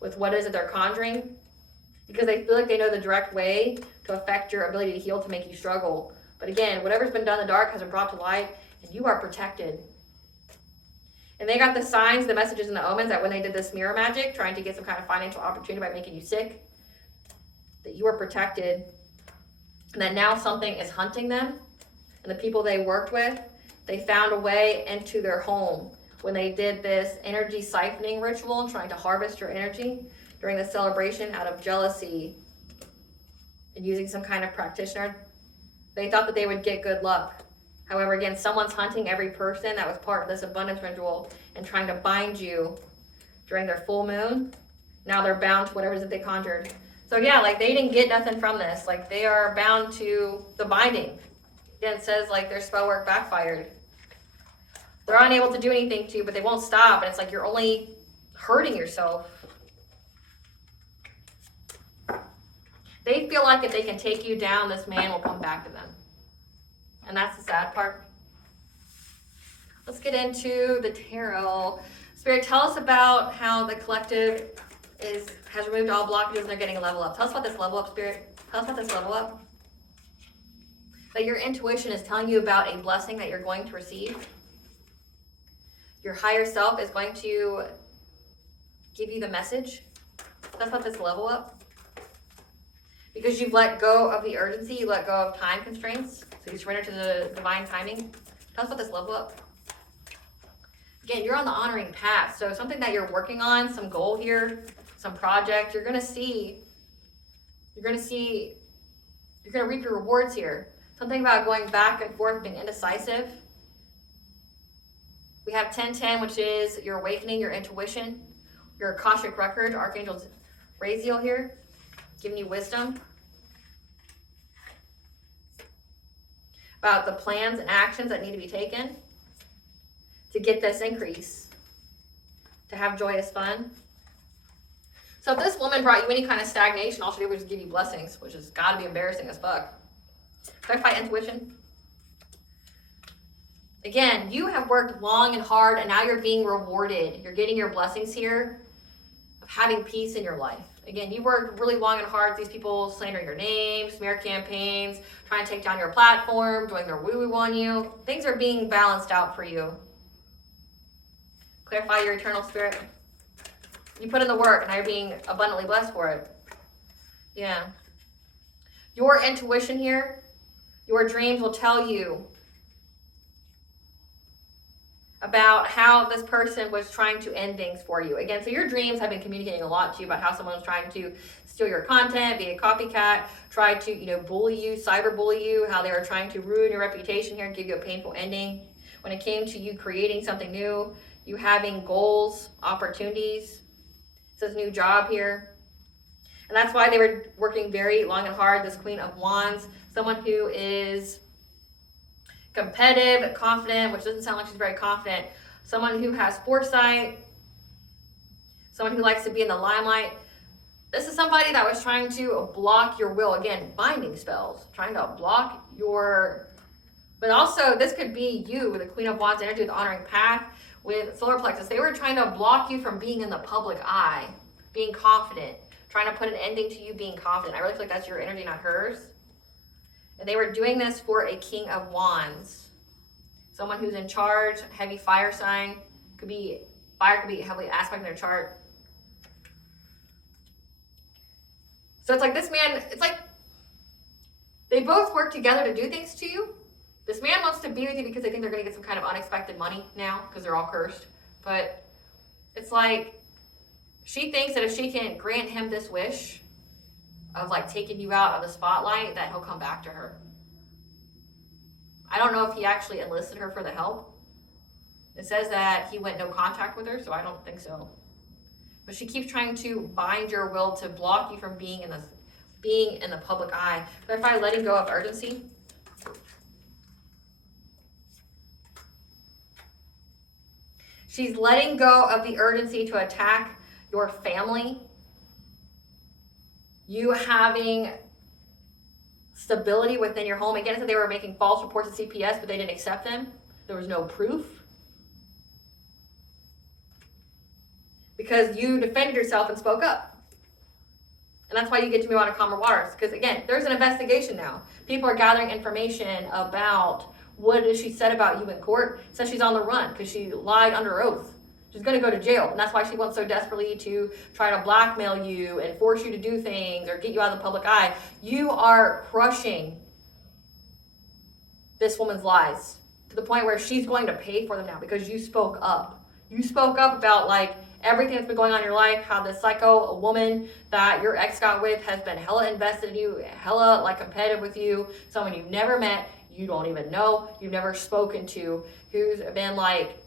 with what is it they're conjuring, because they feel like they know the direct way to affect your ability to heal, to make you struggle. But again, whatever's been done in the dark has been brought to light, and you are protected. And they got the signs, the messages, and the omens that when they did this mirror magic, trying to get some kind of financial opportunity by making you sick, that you are protected. And that now something is hunting them. And the people they worked with, they found a way into their home when they did this energy siphoning ritual, trying to harvest your energy during the celebration out of jealousy and using some kind of practitioner. They thought that they would get good luck. However, again, someone's hunting every person that was part of this abundance ritual and trying to bind you during their full moon. Now they're bound to whatever it is that they conjured. So yeah, like, they didn't get nothing from this. Like, they are bound to the binding. Again, it says like their spell work backfired. They're unable to do anything to you, but they won't stop. And it's like you're only hurting yourself. They feel like if they can take you down, this man will come back to them. And that's the sad part. Let's get into the tarot. Spirit, tell us about how the collective has removed all blockages and they're getting a level up. Tell us about this level up, Spirit. Tell us about this level up. That your intuition is telling you about a blessing that you're going to receive. Your higher self is going to give you the message. Tell us about this level up. Because you've let go of the urgency, you let go of time constraints, so you surrender to the divine timing. Tell us about this level up. Again, you're on the honoring path, so something that you're working on, some goal here, some project, you're gonna reap your rewards here. Something about going back and forth, being indecisive. We have 1010, which is your awakening, your intuition, your Akashic record, Archangel Raziel here, giving you wisdom about the plans and actions that need to be taken to get this increase, to have joyous fun. So if this woman brought you any kind of stagnation, all she did was just give you blessings, which has got to be embarrassing as fuck. Clarify intuition. Again, you have worked long and hard, and now you're being rewarded. You're getting your blessings here of having peace in your life. Again, you worked really long and hard. These people slandering your name, smear campaigns, trying to take down your platform, doing their woo-woo on you. Things are being balanced out for you. Clarify your eternal spirit. You put in the work, and now you're being abundantly blessed for it. Yeah. Your intuition here, your dreams will tell you about how this person was trying to end things for you. Again, so your dreams have been communicating a lot to you about how someone was trying to steal your content, be a copycat, try to, bully you, cyberbully you, how they were trying to ruin your reputation here and give you a painful ending. When it came to you creating something new, you having goals, opportunities. It says new job here. And that's why they were working very long and hard. This Queen of Wands, someone who is competitive, confident, which doesn't sound like she's very confident. Someone who has foresight. Someone who likes to be in the limelight. This is somebody that was trying to block your will. Again, binding spells. Trying to block your... But also, this could be you with the Queen of Wands energy, with the honoring path, with solar plexus. They were trying to block you from being in the public eye. being confident, trying to put an ending to you being confident. I really feel like that's your energy, not hers. And they were doing this for a King of Wands. Someone who's in charge, heavy fire sign. Fire could be heavily aspect in their chart. So it's like this man, it's like they both work together to do things to you. This man wants to be with you because they think they're going to get some kind of unexpected money now because they're all cursed. But it's like she thinks that if she can grant him this wish of like taking you out of the spotlight, that he'll come back to her. I don't know if he actually enlisted her for the help. It says that he went no contact with her, so I don't think so. But she keeps trying to bind your will to block you from being in the public eye. Clarify letting go of urgency. She's letting go of the urgency to attack your family. You having stability within your home. Again, it said they were making false reports at CPS, but they didn't accept them. There was no proof. Because you defended yourself and spoke up. And that's why you get to move on to calmer waters. Because again, there's an investigation now. People are gathering information about what she said about you in court. It says she's on the run because she lied under oath. She's going to go to jail. And that's why she wants so desperately to try to blackmail you and force you to do things or get you out of the public eye. You are crushing this woman's lies to the point where she's going to pay for them now because you spoke up. You spoke up about like everything that's been going on in your life, how the psycho woman that your ex got with has been hella invested in you, hella like competitive with you, someone you've never met, you don't even know, you've never spoken to, who's been like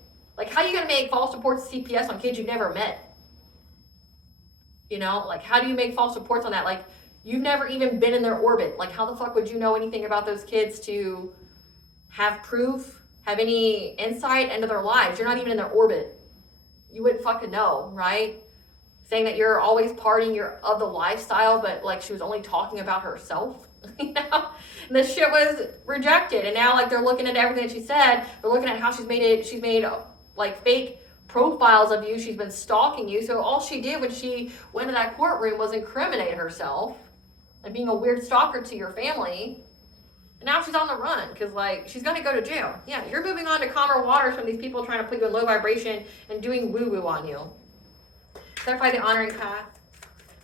how are you going to make false reports to CPS on kids you've never met? You know, like how do you make false reports on that? Like you've never even been in their orbit. Like how the fuck would you know anything about those kids to have proof, have any insight into their lives? You're not even in their orbit. You wouldn't fucking know, right? Saying that you're always partying, you're of the lifestyle, but like she was only talking about herself, you know? And this shit was rejected. And now like they're looking at everything that she said. They're looking at how she's made like fake profiles of you. She's been stalking you. So all she did when she went to that courtroom was incriminate herself and being a weird stalker to your family. And now she's on the run because like she's going to go to jail. Yeah, you're moving on to calmer waters from these people trying to put you in low vibration and doing woo-woo on you. Clarify the honoring path.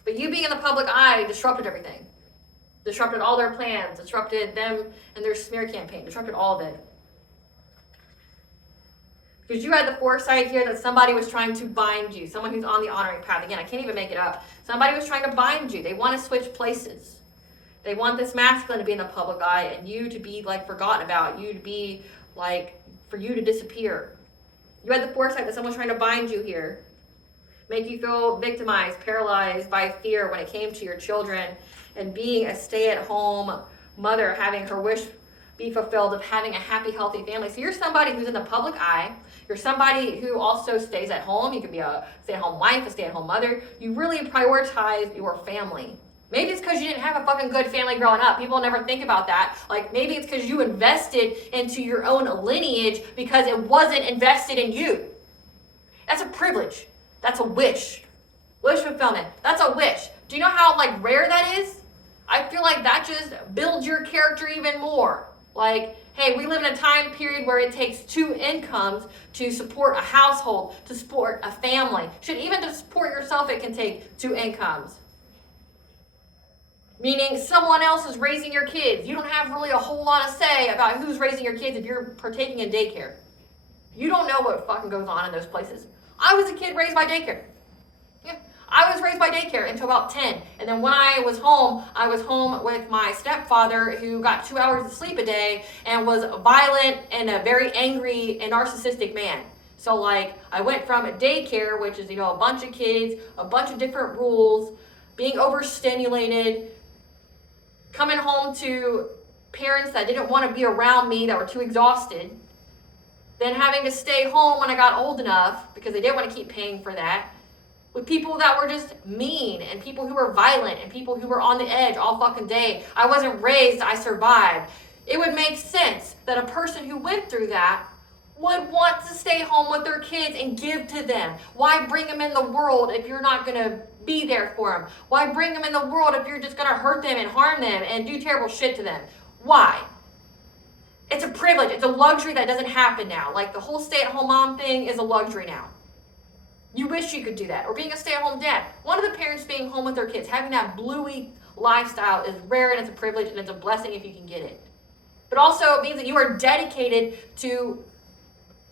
But you being in the public eye disrupted everything. Disrupted all their plans. Disrupted them and their smear campaign. Disrupted all of it. Because you had the foresight here that somebody was trying to bind you. Someone who's on the honoring path. Again, I can't even make it up. Somebody was trying to bind you. They want to switch places. They want this masculine to be in the public eye and you to be like forgotten about. You to be like, for you to disappear. You had the foresight that someone's trying to bind you here. Make you feel victimized, paralyzed by fear when it came to your children and being a stay-at-home mother, having her wish be fulfilled of having a happy, healthy family. So you're somebody who's in the public eye. You're somebody who also stays at home. You could be a stay-at-home wife, a stay-at-home mother. You really prioritize your family. Maybe it's because you didn't have a fucking good family growing up. People never think about that. Like maybe it's because you invested into your own lineage because it wasn't invested in you. That's a privilege. That's a wish. Wish fulfillment. That's a wish. Do you know how like rare that is? I feel like that just builds your character even more. Like, hey, we live in a time period where it takes 2 incomes to support a household, to support a family. Shit, even to support yourself, it can take 2 incomes. Meaning someone else is raising your kids. You don't have really a whole lot of say about who's raising your kids if you're partaking in daycare. You don't know what fucking goes on in those places. I was a kid raised by daycare. Yeah, I was raised by daycare until about 10. And then when I was home with my stepfather who got 2 hours of sleep a day and was violent and a very angry and narcissistic man. So like I went from a daycare, which is, you know, a bunch of kids, a bunch of different rules, being overstimulated, coming home to parents that didn't want to be around me, that were too exhausted, then having to stay home when I got old enough because they didn't want to keep paying for that, with people that were just mean and people who were violent and people who were on the edge all fucking day. I wasn't raised, I survived. It would make sense that a person who went through that would want to stay home with their kids and give to them. Why bring them in the world if you're not going to be there for them? Why bring them in the world if you're just going to hurt them and harm them and do terrible shit to them? Why? It's a privilege. It's a luxury that doesn't happen now. Like the whole stay-at-home mom thing is a luxury now. You wish you could do that. Or being a stay-at-home dad. One of the parents being home with their kids, having that bluey lifestyle is rare and it's a privilege and it's a blessing if you can get it. But also it means that you are dedicated to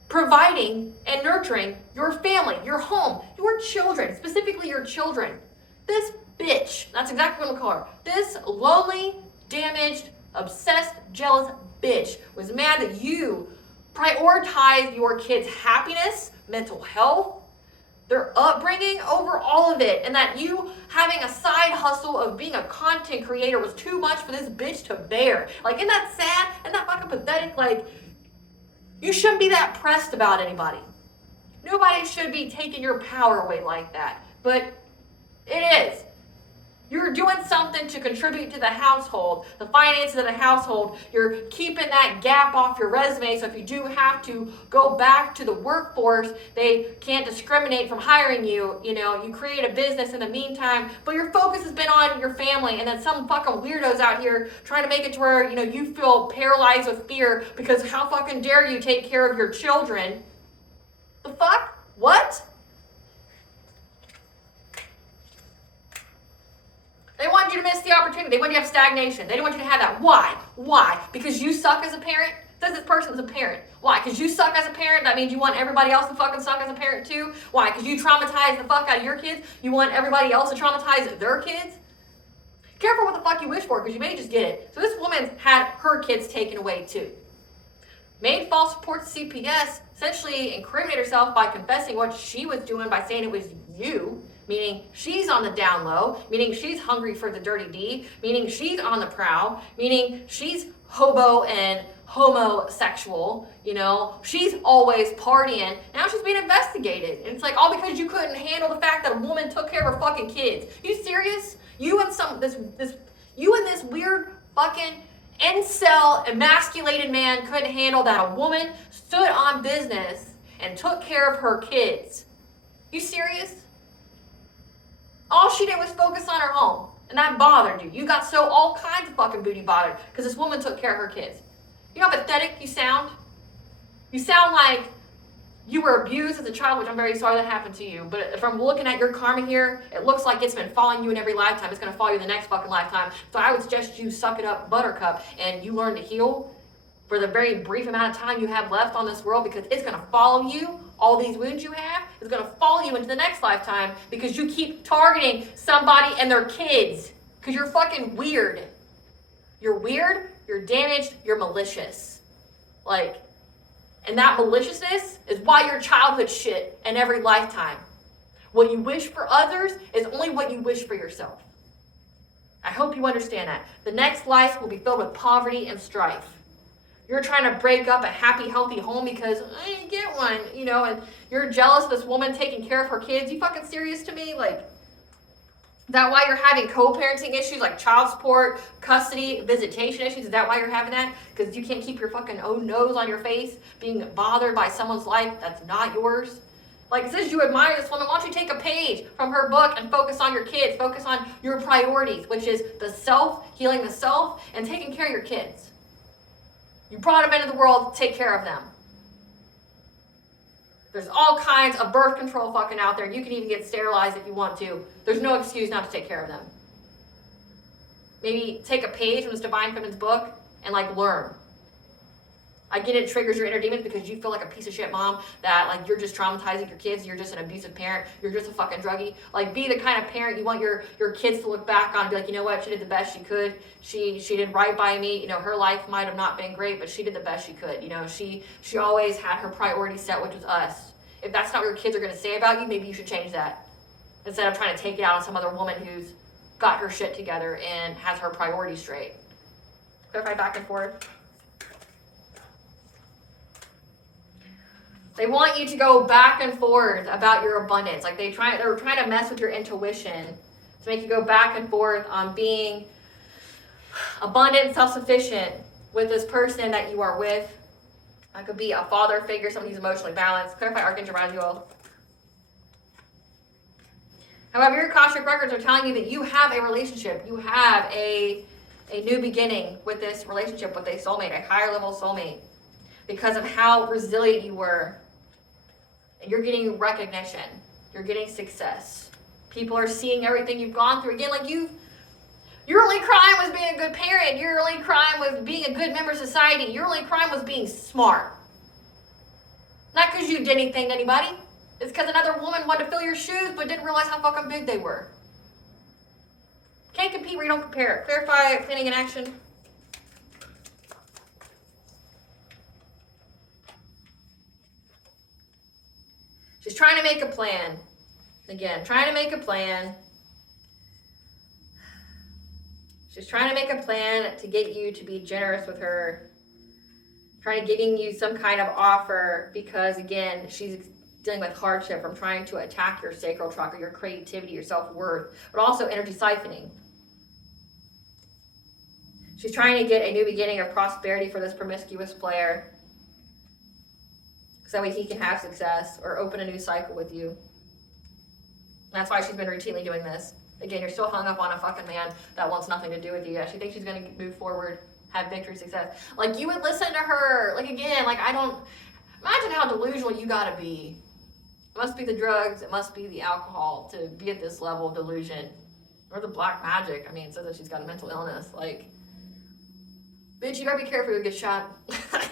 providing and nurturing your family, your home, your children, specifically your children. This bitch, that's exactly what I'm gonna call her. This lonely, damaged, obsessed, jealous bitch was mad that you prioritize your kids' happiness, mental health, their upbringing over all of it, and that you having a side hustle of being a content creator was too much for this bitch to bear. Like, isn't that sad? Isn't that fucking pathetic? Like, you shouldn't be that pressed about anybody. Nobody should be taking your power away like that. But it is. You're doing something to contribute to the household, the finances of the household. You're keeping that gap off your resume, so if you do have to go back to the workforce, they can't discriminate from hiring you. You know, you create a business in the meantime, but your focus has been on your family, and then some fucking weirdos out here trying to make it to where, you know, you feel paralyzed with fear because how fucking dare you take care of your children? The fuck? What? They want you to miss the opportunity. They want you to have stagnation. They don't want you to have that. Why? Why? Because you suck as a parent? Says this person is a parent. Why? Because you suck as a parent? That means you want everybody else to fucking suck as a parent too? Why? Because you traumatize the fuck out of your kids? You want everybody else to traumatize their kids? Careful what the fuck you wish for, because you may just get it. So this woman had her kids taken away too. Made false reports to CPS, essentially incriminated herself by confessing what she was doing by saying it was you. Meaning she's on the down low, meaning she's hungry for the dirty D, meaning she's on the prowl, meaning she's hobo and homosexual, you know, she's always partying. Now she's being investigated. And it's like all because you couldn't handle the fact that a woman took care of her fucking kids. You serious? You and this weird fucking incel emasculated man couldn't handle that a woman stood on business and took care of her kids. You serious? All she did was focus on her home, and that bothered you. You got so all kinds of fucking booty bothered because this woman took care of her kids. You know how pathetic you sound? You sound like you were abused as a child, which I'm very sorry that happened to you. But from looking at your karma here, it looks like it's been following you in every lifetime. It's going to follow you in the next fucking lifetime. So I would suggest you suck it up, buttercup, and you learn to heal for the very brief amount of time you have left on this world, because it's going to follow you. All these wounds you have is going to follow you into the next lifetime because you keep targeting somebody and their kids because you're fucking weird. You're weird, you're damaged, you're malicious. Like, and that maliciousness is why your childhood shit in every lifetime. What you wish for others is only what you wish for yourself. I hope you understand that. The next life will be filled with poverty and strife. You're trying to break up a happy, healthy home because I didn't get one, you know, and you're jealous of this woman taking care of her kids. You fucking serious to me? Like, is that why you're having co-parenting issues like child support, custody, visitation issues? Is that why you're having that? Because you can't keep your fucking own nose on your face being bothered by someone's life that's not yours? Like, it says you admire this woman. Why don't you take a page from her book and focus on your kids, focus on your priorities, which is the self, healing the self, and taking care of your kids. You brought them into the world, take care of them. There's all kinds of birth control fucking out there. You can even get sterilized if you want to. There's no excuse not to take care of them. Maybe take a page from this Divine Feminine's book and like learn. I get it triggers your inner demons because you feel like a piece of shit mom, that like you're just traumatizing your kids, you're just an abusive parent, you're just a fucking druggie. Like, be the kind of parent you want your kids to look back on and be like, you know what, she did the best she could. She did right by me. You know, her life might have not been great, but she did the best she could. You know, she always had her priorities set, which was us. If that's not what your kids are going to say about you, maybe you should change that. Instead of trying to take it out on some other woman who's got her shit together and has her priorities straight. Clarify back and forth. They want you to go back and forth about your abundance. Like they're trying to mess with your intuition to make you go back and forth on being abundant, self-sufficient with this person that you are with. That could be a father figure, somebody who's emotionally balanced. Clarify Archangel Raziel. However, your Akashic records are telling you that you have a relationship. You have a new beginning with this relationship with a soulmate, a higher level soulmate, because of how resilient you were. And you're getting recognition. You're getting success. People are seeing everything you've gone through. Again, like your only crime was being a good parent. Your only crime was being a good member of society. Your only crime was being smart. Not because you did anything to anybody. It's because another woman wanted to fill your shoes but didn't realize how fucking big they were. Can't compete where you don't compare. Clarify, planning, and action. She's trying to make a plan. Again, trying to make a plan. She's trying to make a plan to get you to be generous with her. Trying to giving you some kind of offer because, again, she's dealing with hardship from trying to attack your sacral chakra, your creativity, your self-worth, but also energy siphoning. She's trying to get a new beginning of prosperity for this promiscuous player so that way he can have success or open a new cycle with you. That's why she's been routinely doing this. Again, you're still hung up on a fucking man that wants nothing to do with you. Yeah, she thinks she's going to move forward, have victory, success. Like, you would listen to her. Like, again, like, I don't... Imagine how delusional you got to be. It must be the drugs. It must be the alcohol to be at this level of delusion. Or the black magic. I mean, it says that she's got a mental illness. Like, bitch, you better be careful you'll get shot.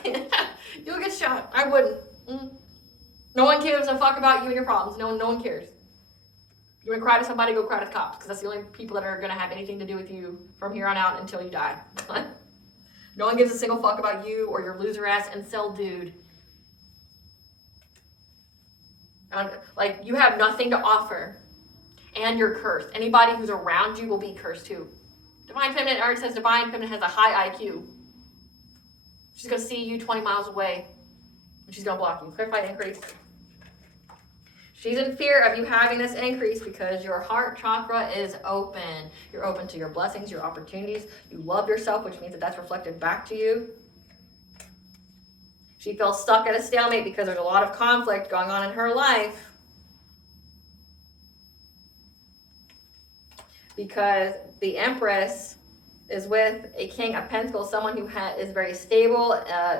You'll get shot. I wouldn't. No one gives a fuck about you and your problems. No one cares. You want to cry to somebody, go cry to the cops, because that's the only people that are going to have anything to do with you from here on out until you die. No one gives a single fuck about you or your loser ass incel dude. Like, you have nothing to offer, and you're cursed. Anybody who's around you will be cursed too. Divine Feminine already says Divine Feminine has a high IQ. She's going to see you 20 miles away, and she's going to block you. Clarify increase. She's in fear of you having this increase because your heart chakra is open. You're open to your blessings, your opportunities. You love yourself, which means that that's reflected back to you. She feels stuck at a stalemate because there's a lot of conflict going on in her life. Because the Empress is with a King of Pentacles, someone who is very stable,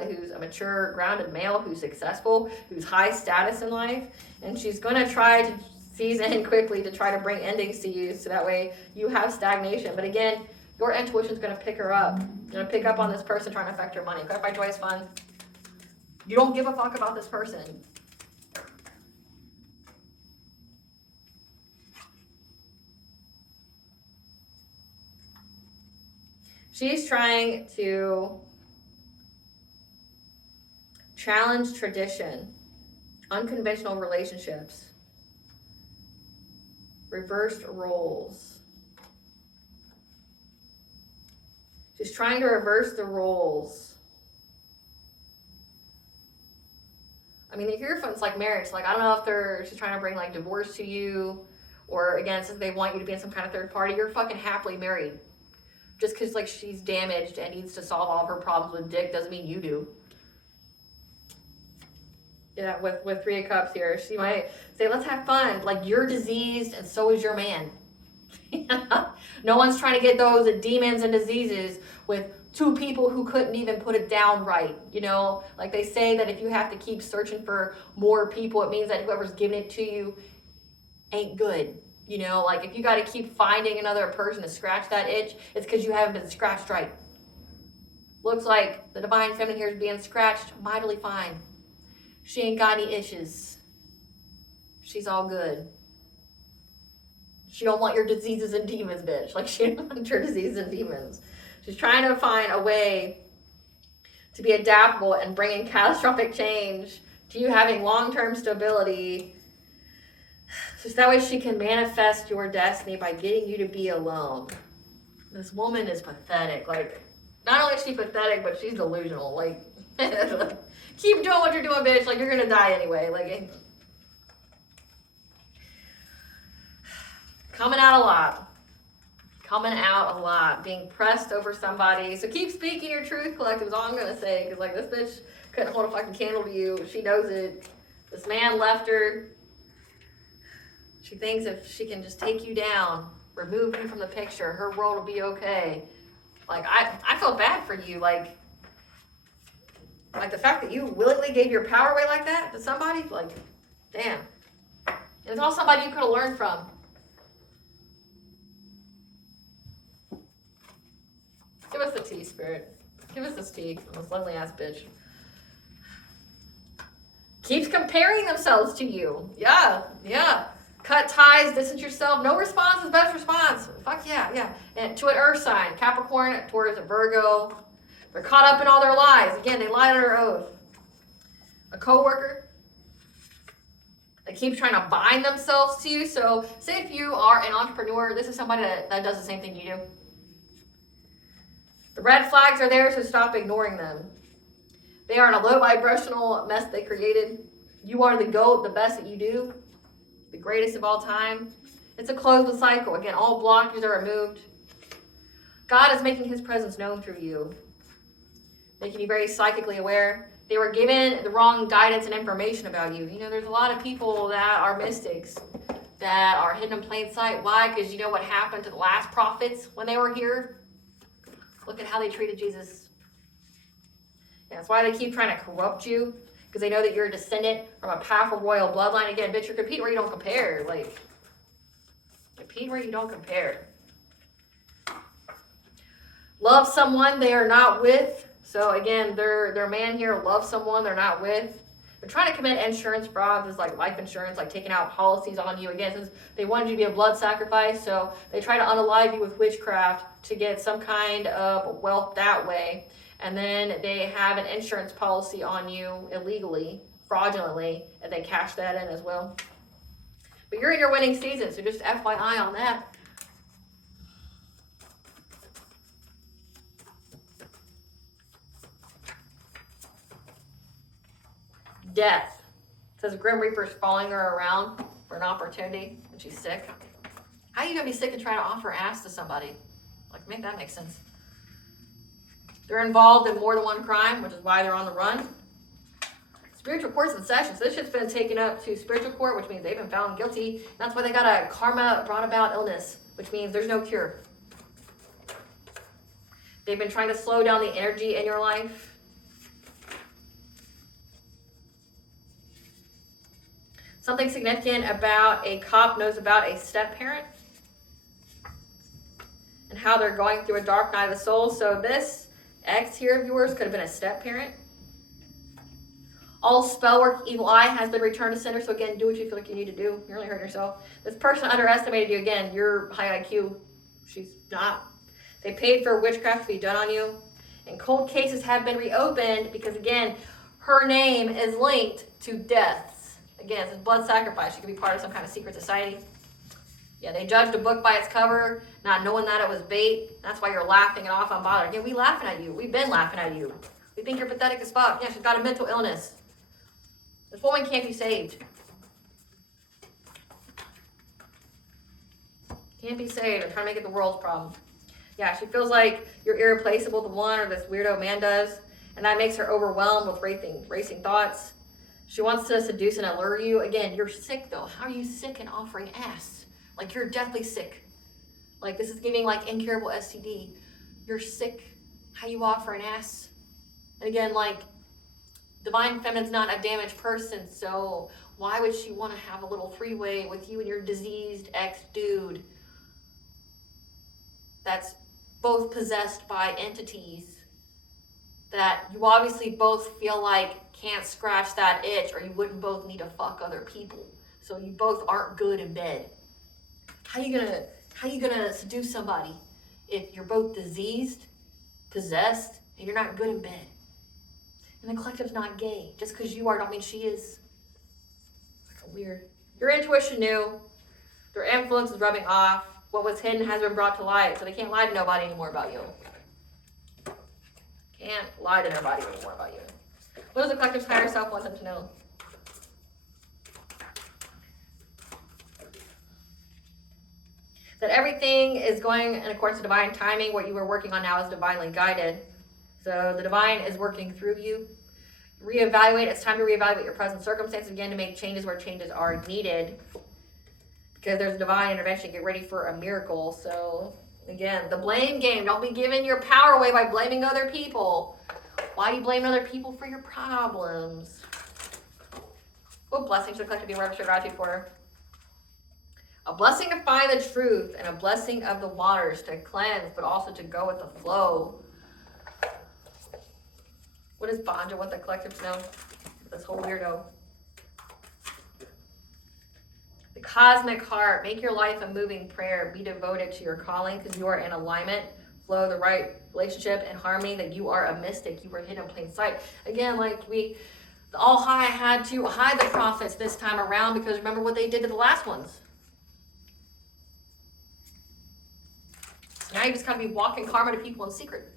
who's a mature, grounded male, who's successful, who's high status in life. And she's going to try to seize in quickly to try to bring endings to you so that way you have stagnation. But again, your intuition is going to pick her up. You're going to pick up on this person trying to affect your money. Clarify, joy is fun. You don't give a fuck about this person. She's trying to challenge tradition, unconventional relationships, reversed roles. She's trying to reverse the roles. I mean, the Hierophant's like marriage. Like, I don't know if she's trying to bring like divorce to you, or again, since they want you to be in some kind of third party, you're fucking happily married. Just because, like, she's damaged and needs to solve all of her problems with dick doesn't mean you do. Yeah, with 3 of Cups here, she might say, let's have fun. Like, you're diseased and so is your man. No one's trying to get those demons and diseases with 2 people who couldn't even put it down right. You know, like they say that if you have to keep searching for more people, it means that whoever's giving it to you ain't good. You know, like if you got to keep finding another person to scratch that itch, it's because you haven't been scratched right. Looks like the Divine Feminine here is being scratched mightily fine. She ain't got any issues. She's all good. She don't want your diseases and demons, bitch. Like, she don't want your diseases and demons. She's trying to find a way to be adaptable and bringing catastrophic change to you having long-term stability. So that way she can manifest your destiny by getting you to be alone. This woman is pathetic. Like, not only is she pathetic, but she's delusional. Like, keep doing what you're doing, bitch. Like, you're gonna die anyway. Like, coming out a lot. Coming out a lot. Being pressed over somebody. So keep speaking your truth, collective, is all I'm gonna say. Because, like, this bitch couldn't hold a fucking candle to you. She knows it. This man left her. She thinks if she can just take you down, remove you from the picture, her world will be okay. Like, I feel bad for you. Like the fact that you willingly gave your power away like that to somebody, like, damn. And it's all somebody you could have learned from. Give us the tea, Spirit. Give us this tea on this lovely ass bitch. Keeps comparing themselves to you. Yeah. Cut ties, distance yourself. No response is best response. Fuck yeah. And to an earth sign, Capricorn, Taurus, Virgo. They're caught up in all their lies. Again, they lie to their oath. A coworker that keeps trying to bind themselves to you. So say if you are an entrepreneur, this is somebody that does the same thing you do. The red flags are there, so stop ignoring them. They are in a low vibrational mess they created. You are the GOAT, the best that you do. The greatest of all time. It's a closed cycle. Again, all blockages are removed. God is making his presence known through you. Making you very psychically aware. They were given the wrong guidance and information about you. You know, there's a lot of people that are mystics that are hidden in plain sight. Why? Because you know what happened to the last prophets when they were here? Look at how they treated Jesus. Yeah, that's why they keep trying to corrupt you. Because they know that you're a descendant from a powerful royal bloodline. Again, bitch, you're competing where you don't compare. Like, compete where you don't compare. Love someone they are not with. So again, their man here loves someone they're not with. They're trying to commit insurance frauds, is like life insurance, like taking out policies on you. Again, since they wanted you to be a blood sacrifice, so they try to unalive you with witchcraft to get some kind of wealth that way. And then they have an insurance policy on you illegally, fraudulently, and they cash that in as well. But you're in your winning season, so just FYI on that. Death. It says Grim Reaper's following her around for an opportunity, and she's sick. How are you going to be sick and try to offer ass to somebody? Like, make that make sense. They're involved in more than one crime, which is why they're on the run. Spiritual courts and sessions. This shit's been taken up to spiritual court, which means they've been found guilty. That's why they got a karma brought about illness, which means there's no cure. They've been trying to slow down the energy in your life. Something significant about a cop knows about a step-parent and how they're going through a dark night of the soul. So this ex here of yours could have been a step-parent. All spell work, evil eye has been returned to sender. So again, do what you feel like you need to do. You're only hurting yourself. This person underestimated you. Again, you're high IQ. She's not. They paid for witchcraft to be done on you. And cold cases have been reopened because, again, her name is linked to deaths. Again, it's blood sacrifice. She could be part of some kind of secret society. Yeah, they judged a book by its cover, not knowing that it was bait. That's why you're laughing it off unbothered. Again, we laughing at you. We've been laughing at you. We think you're pathetic as fuck. Yeah, she's got a mental illness. This woman can't be saved. Can't be saved. I'm trying to make it the world's problem. Yeah, she feels like you're irreplaceable to one, or this weirdo man does, and that makes her overwhelmed with racing thoughts. She wants to seduce and allure you. Again, you're sick though. How are you sick and offering ass? Like, you're deathly sick. Like, this is giving like incurable STD. You're sick. How you offer an ass? And again, like, Divine Feminine's not a damaged person, so why would she want to have a little three-way with you and your diseased ex-dude that's both possessed by entities that you obviously both feel like can't scratch that itch, or you wouldn't both need to fuck other people. So you both aren't good in bed. How you gonna seduce somebody if you're both diseased, possessed, and you're not good in bed? And the collective's not gay. Just because you are don't mean she is. Like, weird. Your intuition knew. Their influence is rubbing off. What was hidden has been brought to light. So they can't lie to nobody anymore about you. Can't lie to nobody anymore about you. What does the collective's higher self want them to know? That everything is going in accordance to divine timing. What you are working on now is divinely guided. So the divine is working through you. Reevaluate. It's time to reevaluate your present circumstances again to make changes where changes are needed. because there's divine intervention. Get ready for a miracle. So again, the blame game. Don't be giving your power away by blaming other people. Why do you blame other people for your problems? What blessings should the collective be aware of, show gratitude for? A blessing to find the truth, and a blessing of the waters to cleanse, but also to go with the flow. What is Banja? What the collective know? This whole weirdo. The cosmic heart. Make your life a moving prayer. Be devoted to your calling because you are in alignment, flow, the right relationship and harmony, that you are a mystic. You were hidden in plain sight. Again, like the All High had to hide the prophets this time around because remember what they did to the last ones. Now you just gotta be walking karma to people in secret.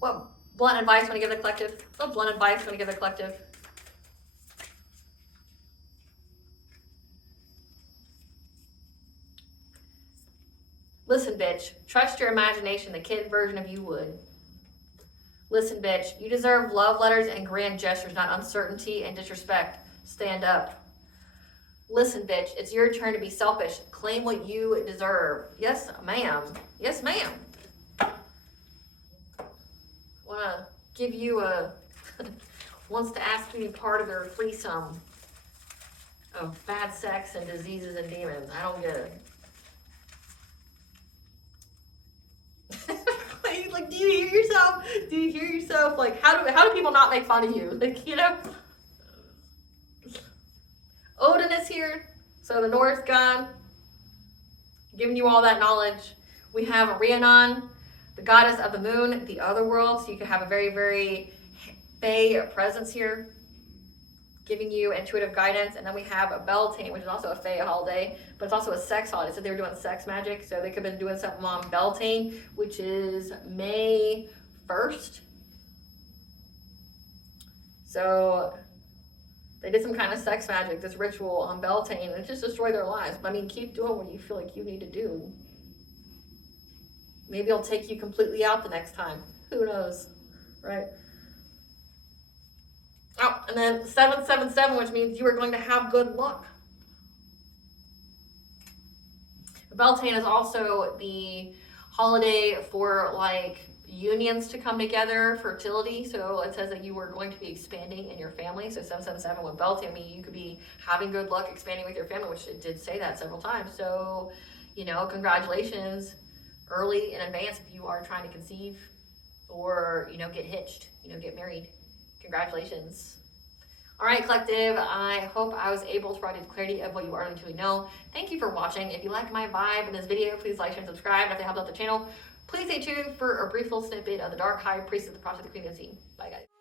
What blunt advice want to give the collective? What blunt advice want to give the collective? Listen, bitch. Trust your imagination. The kid version of you would. Listen, bitch. You deserve love letters and grand gestures, not uncertainty and disrespect. Stand up. Listen, bitch. It's your turn to be selfish. Claim what you deserve. Yes, ma'am. Yes, ma'am. Wanna give you a wants to ask you to be part of their threesome of bad sex and diseases and demons. I don't get it. Like, do you hear yourself? Do you hear yourself? Like, how do people not make fun of you? Like, you know? Odin is here, so the Norse god, giving you all that knowledge. We have Rhiannon, the goddess of the moon, the other world, so you can have a very, very fae presence here, giving you intuitive guidance. And then we have a Beltane, which is also a fae holiday, but it's also a sex holiday. So they were doing sex magic, so they could have been doing something on Beltane, which is May 1st. So they did some kind of sex magic, this ritual on Beltane, and it just destroyed their lives. But I mean, keep doing what you feel like you need to do. Maybe it'll take you completely out the next time. Who knows, right? Oh, and then 777, which means you are going to have good luck. Beltane is also the holiday for like unions to come together, fertility. So it says that you are going to be expanding in your family. So 777 with Beltane, I mean, you could be having good luck expanding with your family, which it did say that several times. So, you know, congratulations early in advance if you are trying to conceive or, you know, get hitched, you know, get married. Congratulations. All right, collective, I hope I was able to provide you clarity of what you already need to know. Thank you for watching. If you like my vibe in this video, please like, share, and subscribe. And if it helped out the channel, please stay tuned for a brief little snippet of the Dark High Priestess, the Prophet, the Queen of the Sea. Bye, guys.